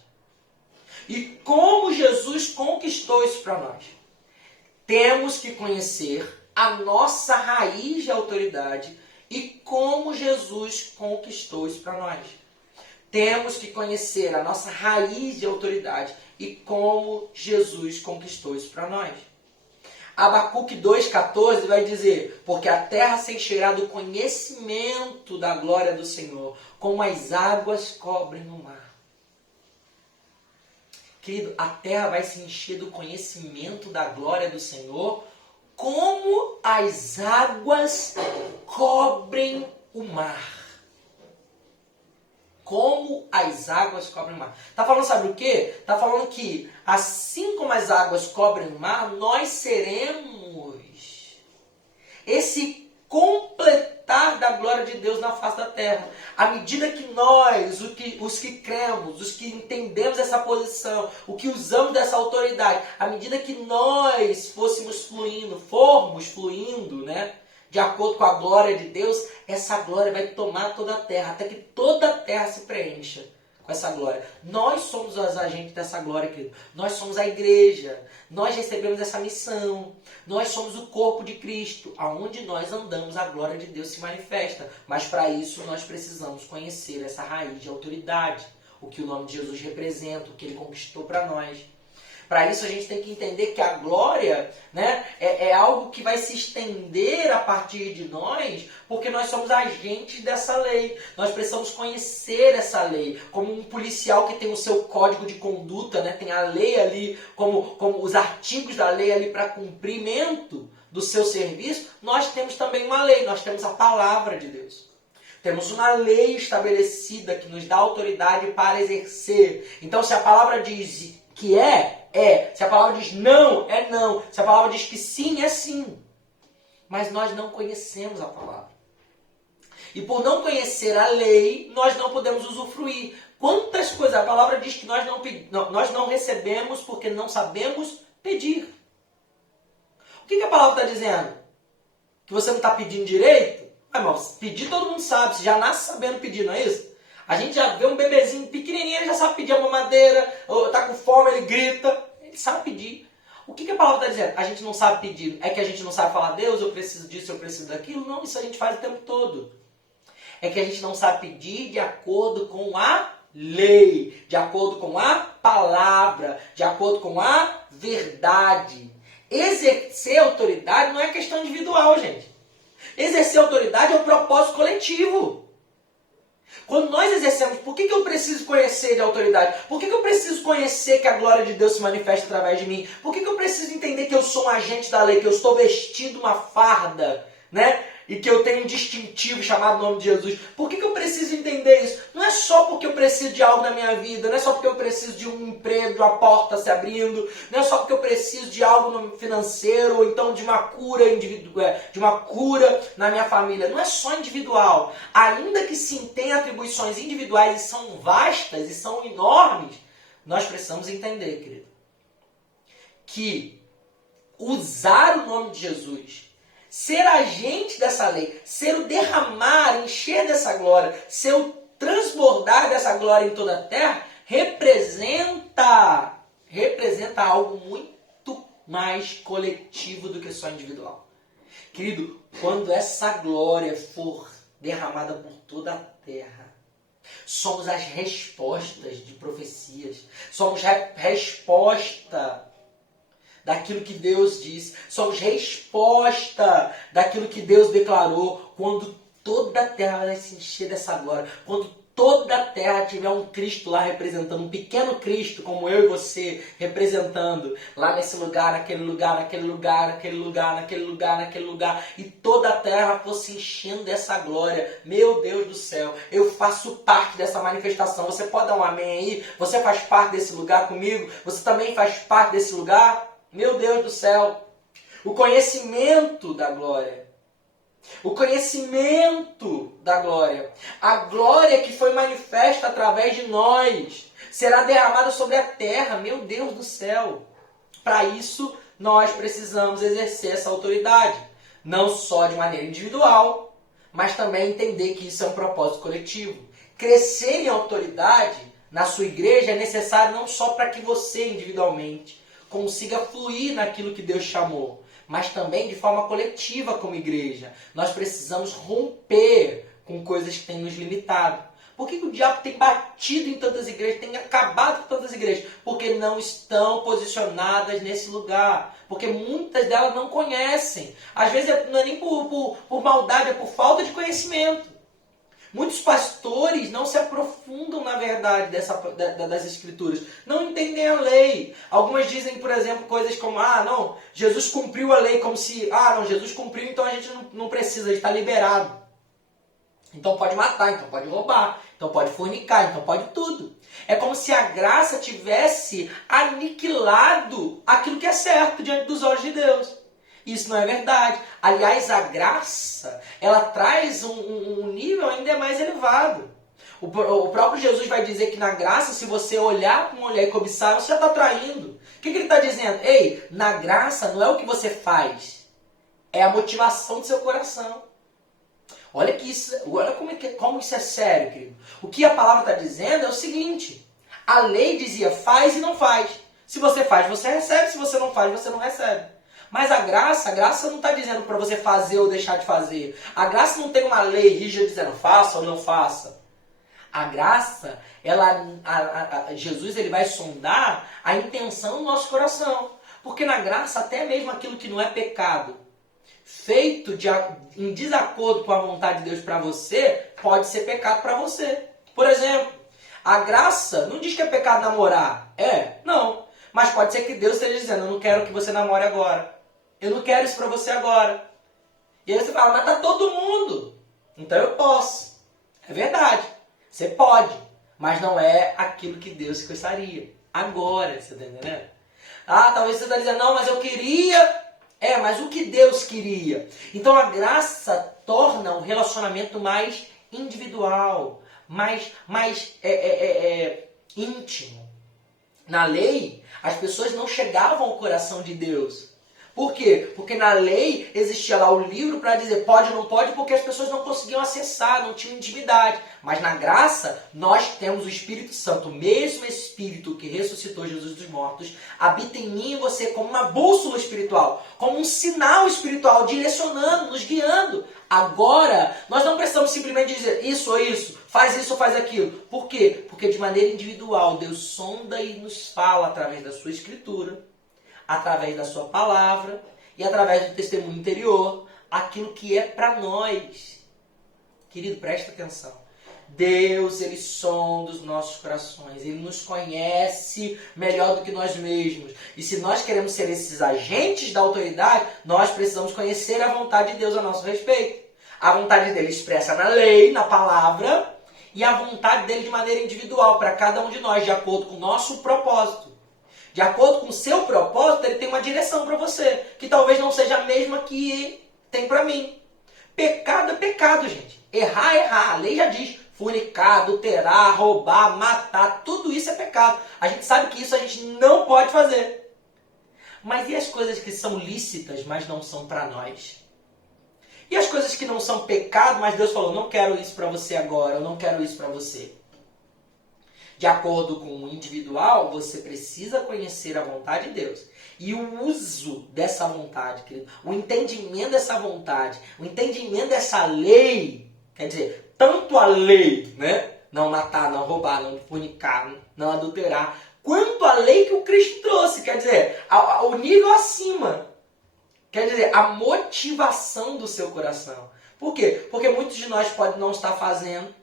E como Jesus conquistou isso para nós. Temos que conhecer a nossa raiz de autoridade e como Jesus conquistou isso para nós. Temos que conhecer a nossa raiz de autoridade e como Jesus conquistou isso para nós. Abacuque 2,14 vai dizer: porque a terra se encherá do conhecimento da glória do Senhor, como as águas cobrem o mar. Querido, a terra vai se encher do conhecimento da glória do Senhor, como as águas cobrem o mar. como as águas cobrem o mar. Está falando, sabe o quê? Está falando que, assim como as águas cobrem o mar, nós seremos esse completar da glória de Deus na face da terra. À medida que nós, os que cremos, os que entendemos essa posição, o que usamos dessa autoridade, à medida que nós formos fluindo, né? De acordo com a glória de Deus, essa glória vai tomar toda a terra, até que toda a terra se preencha com essa glória. Nós somos os agentes dessa glória, querido. Nós somos a igreja. Nós recebemos essa missão. Nós somos o corpo de Cristo. Aonde nós andamos, a glória de Deus se manifesta. Mas para isso, nós precisamos conhecer essa raiz de autoridade. O que o nome de Jesus representa, o que ele conquistou para nós. Para isso a gente tem que entender que a glória, né, é algo que vai se estender a partir de nós, porque nós somos agentes dessa lei. Nós precisamos conhecer essa lei. Como um policial que tem o seu código de conduta, né, tem a lei ali, como os artigos da lei ali para cumprimento do seu serviço, nós temos também uma lei, nós temos a palavra de Deus. Temos uma lei estabelecida que nos dá autoridade para exercer. Então, se a palavra diz que é. Se a palavra diz não, é não. Se a palavra diz que sim, é sim. Mas nós não conhecemos a palavra. E por não conhecer a lei, nós não podemos usufruir. Quantas coisas a palavra diz que nós não recebemos porque não sabemos pedir. O que a palavra está dizendo? Que você não está pedindo direito? Mas pedir todo mundo sabe, você já nasce sabendo pedir, não é isso? A gente já vê um bebezinho pequenininho, ele já sabe pedir uma mamadeira, ou está com fome, ele grita, ele sabe pedir. O que a palavra está dizendo? A gente não sabe pedir, é que a gente não sabe falar, Deus, eu preciso disso, eu preciso daquilo? Não, isso a gente faz o tempo todo. É que a gente não sabe pedir de acordo com a lei, de acordo com a palavra, de acordo com a verdade. Exercer autoridade não é questão individual, gente. Exercer autoridade é um propósito coletivo. Quando nós exercemos, por que eu preciso conhecer de autoridade? Por que eu preciso conhecer que a glória de Deus se manifesta através de mim? Por que eu preciso entender que eu sou um agente da lei, que eu estou vestindo uma farda, né? E que eu tenho um distintivo chamado nome de Jesus? Por que eu preciso entender isso? Não é só porque eu preciso de algo na minha vida, não é só porque eu preciso de um emprego, de uma porta se abrindo, não é só porque eu preciso de algo no financeiro, ou então de uma cura de uma cura na minha família. Não é só individual. Ainda que sim tenha atribuições individuais e são vastas e são enormes, nós precisamos entender, querido, que usar o nome de Jesus, ser agente dessa lei, ser o derramar, encher dessa glória, ser o transbordar dessa glória em toda a terra, representa algo muito mais coletivo do que só individual. Querido, quando essa glória for derramada por toda a terra, somos as respostas de profecias, somos resposta daquilo que Deus disse, somos resposta daquilo que Deus declarou, quando toda a terra vai se encher dessa glória, quando toda a terra tiver um Cristo lá representando, um pequeno Cristo, como eu e você, representando, lá nesse lugar, naquele lugar, naquele lugar, naquele lugar, naquele lugar, naquele lugar, e toda a terra for se enchendo dessa glória, meu Deus do céu, eu faço parte dessa manifestação. Você pode dar um amém aí? Você faz parte desse lugar comigo? Você também faz parte desse lugar? Meu Deus do céu, o conhecimento da glória, o conhecimento da glória, a glória que foi manifesta através de nós, será derramada sobre a terra, meu Deus do céu. Para isso, nós precisamos exercer essa autoridade, não só de maneira individual, mas também entender que isso é um propósito coletivo. Crescer em autoridade na sua igreja é necessário não só para que você individualmente consiga fluir naquilo que Deus chamou, mas também de forma coletiva como igreja. Nós precisamos romper com coisas que têm nos limitado. Por que o diabo tem batido em tantas igrejas, tem acabado com tantas igrejas? Porque não estão posicionadas nesse lugar. Porque muitas delas não conhecem. Às vezes não é nem por maldade, é por falta de conhecimento. Muitos pastores não se aprofundam na verdade das escrituras, não entendem a lei. Algumas dizem, por exemplo, coisas como, não, Jesus cumpriu a lei, como se, não, Jesus cumpriu, então a gente não precisa, a gente está liberado. Então pode matar, então pode roubar, então pode fornicar, então pode tudo. É como se a graça tivesse aniquilado aquilo que é certo diante dos olhos de Deus. Isso não é verdade. Aliás, a graça, ela traz um nível ainda mais elevado. O próprio Jesus vai dizer que na graça, se você olhar para uma mulher e cobiçar, você já está traindo. O que ele está dizendo? Ei, na graça não é o que você faz, é a motivação do seu coração. Olha como isso é sério, querido. O que a palavra está dizendo é o seguinte: a lei dizia faz e não faz. Se você faz, você recebe. Se você não faz, você não recebe. Mas a graça não está dizendo para você fazer ou deixar de fazer. A graça não tem uma lei rígida dizendo faça ou não faça. A graça, Jesus ele vai sondar a intenção do nosso coração. Porque na graça, até mesmo aquilo que não é pecado, feito em desacordo com a vontade de Deus para você, pode ser pecado para você. Por exemplo, a graça não diz que é pecado namorar. Não. Mas pode ser que Deus esteja dizendo, eu não quero que você namore agora. Eu não quero isso para você agora. E aí você fala, mas tá todo mundo. Então eu posso. É verdade. Você pode. Mas não é aquilo que Deus gostaria. Agora, você está entendendo? Talvez você está dizendo, não, mas eu queria... mas o que Deus queria? Então a graça torna o relacionamento mais individual, mais íntimo. Na lei, as pessoas não chegavam ao coração de Deus. Por quê? Porque na lei existia lá o livro para dizer pode ou não pode, porque as pessoas não conseguiam acessar, não tinham intimidade. Mas na graça, nós temos o Espírito Santo, o mesmo Espírito que ressuscitou Jesus dos mortos, habita em mim e você como uma bússola espiritual, como um sinal espiritual, direcionando, nos guiando. Agora, nós não precisamos simplesmente dizer isso ou isso, faz isso ou faz aquilo. Por quê? Porque de maneira individual, Deus sonda e nos fala através da sua Escritura, através da sua palavra e através do testemunho interior, aquilo que é para nós. Querido, presta atenção. Deus, Ele sonda os nossos corações. Ele nos conhece melhor do que nós mesmos. E se nós queremos ser esses agentes da autoridade, nós precisamos conhecer a vontade de Deus a nosso respeito. A vontade dele expressa na lei, na palavra, e a vontade dele de maneira individual para cada um de nós, de acordo com o nosso propósito. De acordo com o seu propósito, ele tem uma direção para você, que talvez não seja a mesma que tem para mim. Pecado é pecado, gente. Errar é errar. A lei já diz, fornicar, adulterar, roubar, matar, tudo isso é pecado. A gente sabe que isso a gente não pode fazer. Mas e as coisas que são lícitas, mas não são para nós? E as coisas que não são pecado, mas Deus falou, não quero isso para você agora, eu não quero isso para você. De acordo com o individual, você precisa conhecer a vontade de Deus. E o uso dessa vontade, querido, o entendimento dessa vontade, o entendimento dessa lei, quer dizer, tanto a lei, né? Não matar, não roubar, não fornicar, não adulterar, quanto a lei que o Cristo trouxe, quer dizer, o nível acima. Quer dizer, a motivação do seu coração. Por quê? Porque muitos de nós podem não estar fazendo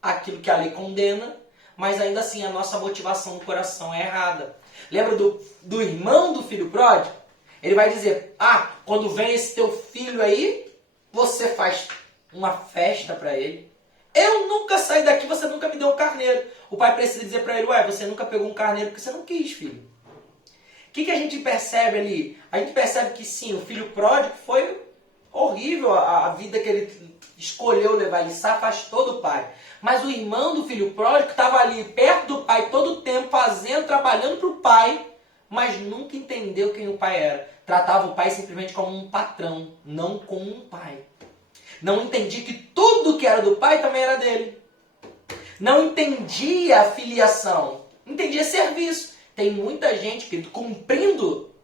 aquilo que a lei condena, mas ainda assim a nossa motivação no coração é errada. Lembra do irmão do filho pródigo? Ele vai dizer, quando vem esse teu filho aí, você faz uma festa para ele. Eu nunca saí daqui, você nunca me deu um carneiro. O pai precisa dizer para ele, você nunca pegou um carneiro porque você não quis, filho. O que a gente percebe ali? A gente percebe que sim, o filho pródigo foi horrível a vida que ele escolheu levar. Ele se afastou do pai. Mas o irmão do filho pródigo estava ali perto do pai todo o tempo, fazendo, trabalhando para o pai, mas nunca entendeu quem o pai era. Tratava o pai simplesmente como um patrão, não como um pai. Não entendia que tudo que era do pai também era dele. Não entendia a filiação, entendia serviço. Tem muita gente que cumprindo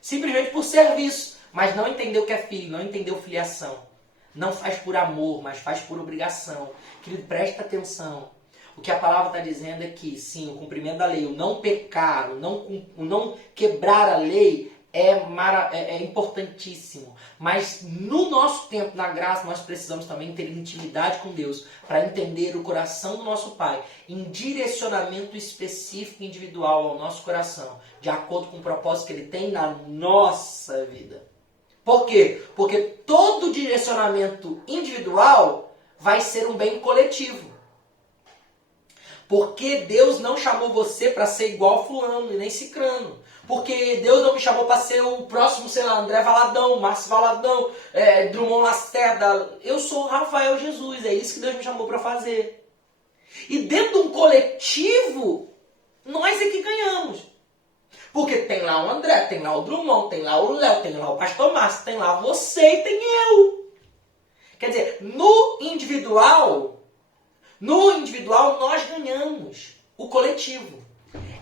simplesmente por serviço, mas não entendeu o que é filho, não entendeu filiação. Não faz por amor, mas faz por obrigação. Querido, presta atenção. O que a palavra está dizendo é que, sim, o cumprimento da lei, o não pecar, o não quebrar a lei é importantíssimo. Mas no nosso tempo, na graça, nós precisamos também ter intimidade com Deus para entender o coração do nosso Pai em direcionamento específico e individual ao nosso coração, de acordo com o propósito que Ele tem na nossa vida. Por quê? Porque todo direcionamento individual vai ser um bem coletivo. Porque Deus não chamou você para ser igual fulano e nem cicrano. Porque Deus não me chamou para ser o próximo, sei lá, André Valadão, Márcio Valadão, Drummond Lacerda. Eu sou Rafael Jesus, é isso que Deus me chamou para fazer. E dentro de um coletivo, nós é que ganhamos. Porque tem lá o André, tem lá o Drummond, tem lá o Léo, tem lá o Pastor Márcio, tem lá você e tem eu. Quer dizer, no individual nós ganhamos o coletivo.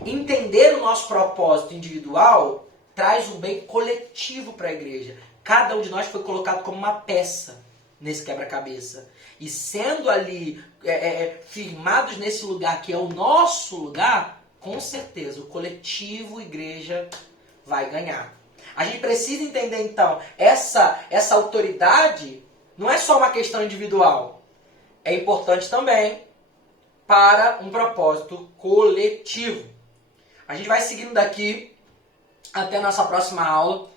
Entender o nosso propósito individual traz um bem coletivo para a igreja. Cada um de nós foi colocado como uma peça nesse quebra-cabeça. E sendo ali firmados nesse lugar que é o nosso lugar, com certeza o coletivo igreja vai ganhar. A gente precisa entender então, essa autoridade não é só uma questão individual. É importante também para um propósito coletivo. A gente vai seguindo daqui até a nossa próxima aula.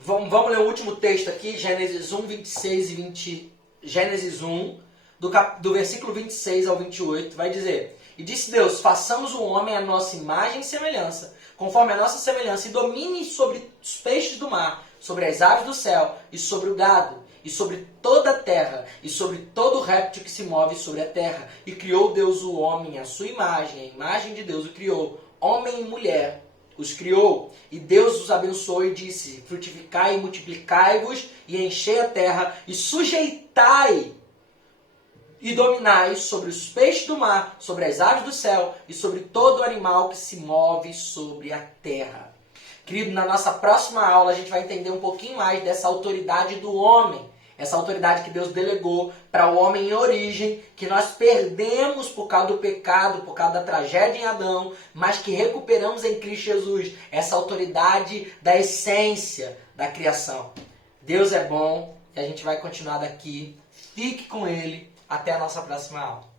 Vamos ler o último texto aqui, Gênesis 1, 26 e 20. Gênesis 1, do versículo 26 ao 28, vai dizer: E disse Deus, façamos o homem à nossa imagem e semelhança, conforme a nossa semelhança, e domine sobre os peixes do mar, sobre as aves do céu, e sobre o gado, e sobre toda a terra, e sobre todo réptil que se move sobre a terra. E criou Deus o homem à sua imagem, a imagem de Deus o criou, homem e mulher os criou. E Deus os abençoou e disse: frutificai e multiplicai-vos, e enchei a terra, e sujeitai e dominai sobre os peixes do mar, sobre as aves do céu, e sobre todo animal que se move sobre a terra. Querido, na nossa próxima aula a gente vai entender um pouquinho mais dessa autoridade do homem. Essa autoridade que Deus delegou para o homem em origem, que nós perdemos por causa do pecado, por causa da tragédia em Adão, mas que recuperamos em Cristo Jesus. Essa autoridade da essência da criação. Deus é bom e a gente vai continuar daqui. Fique com Ele. Até a nossa próxima aula.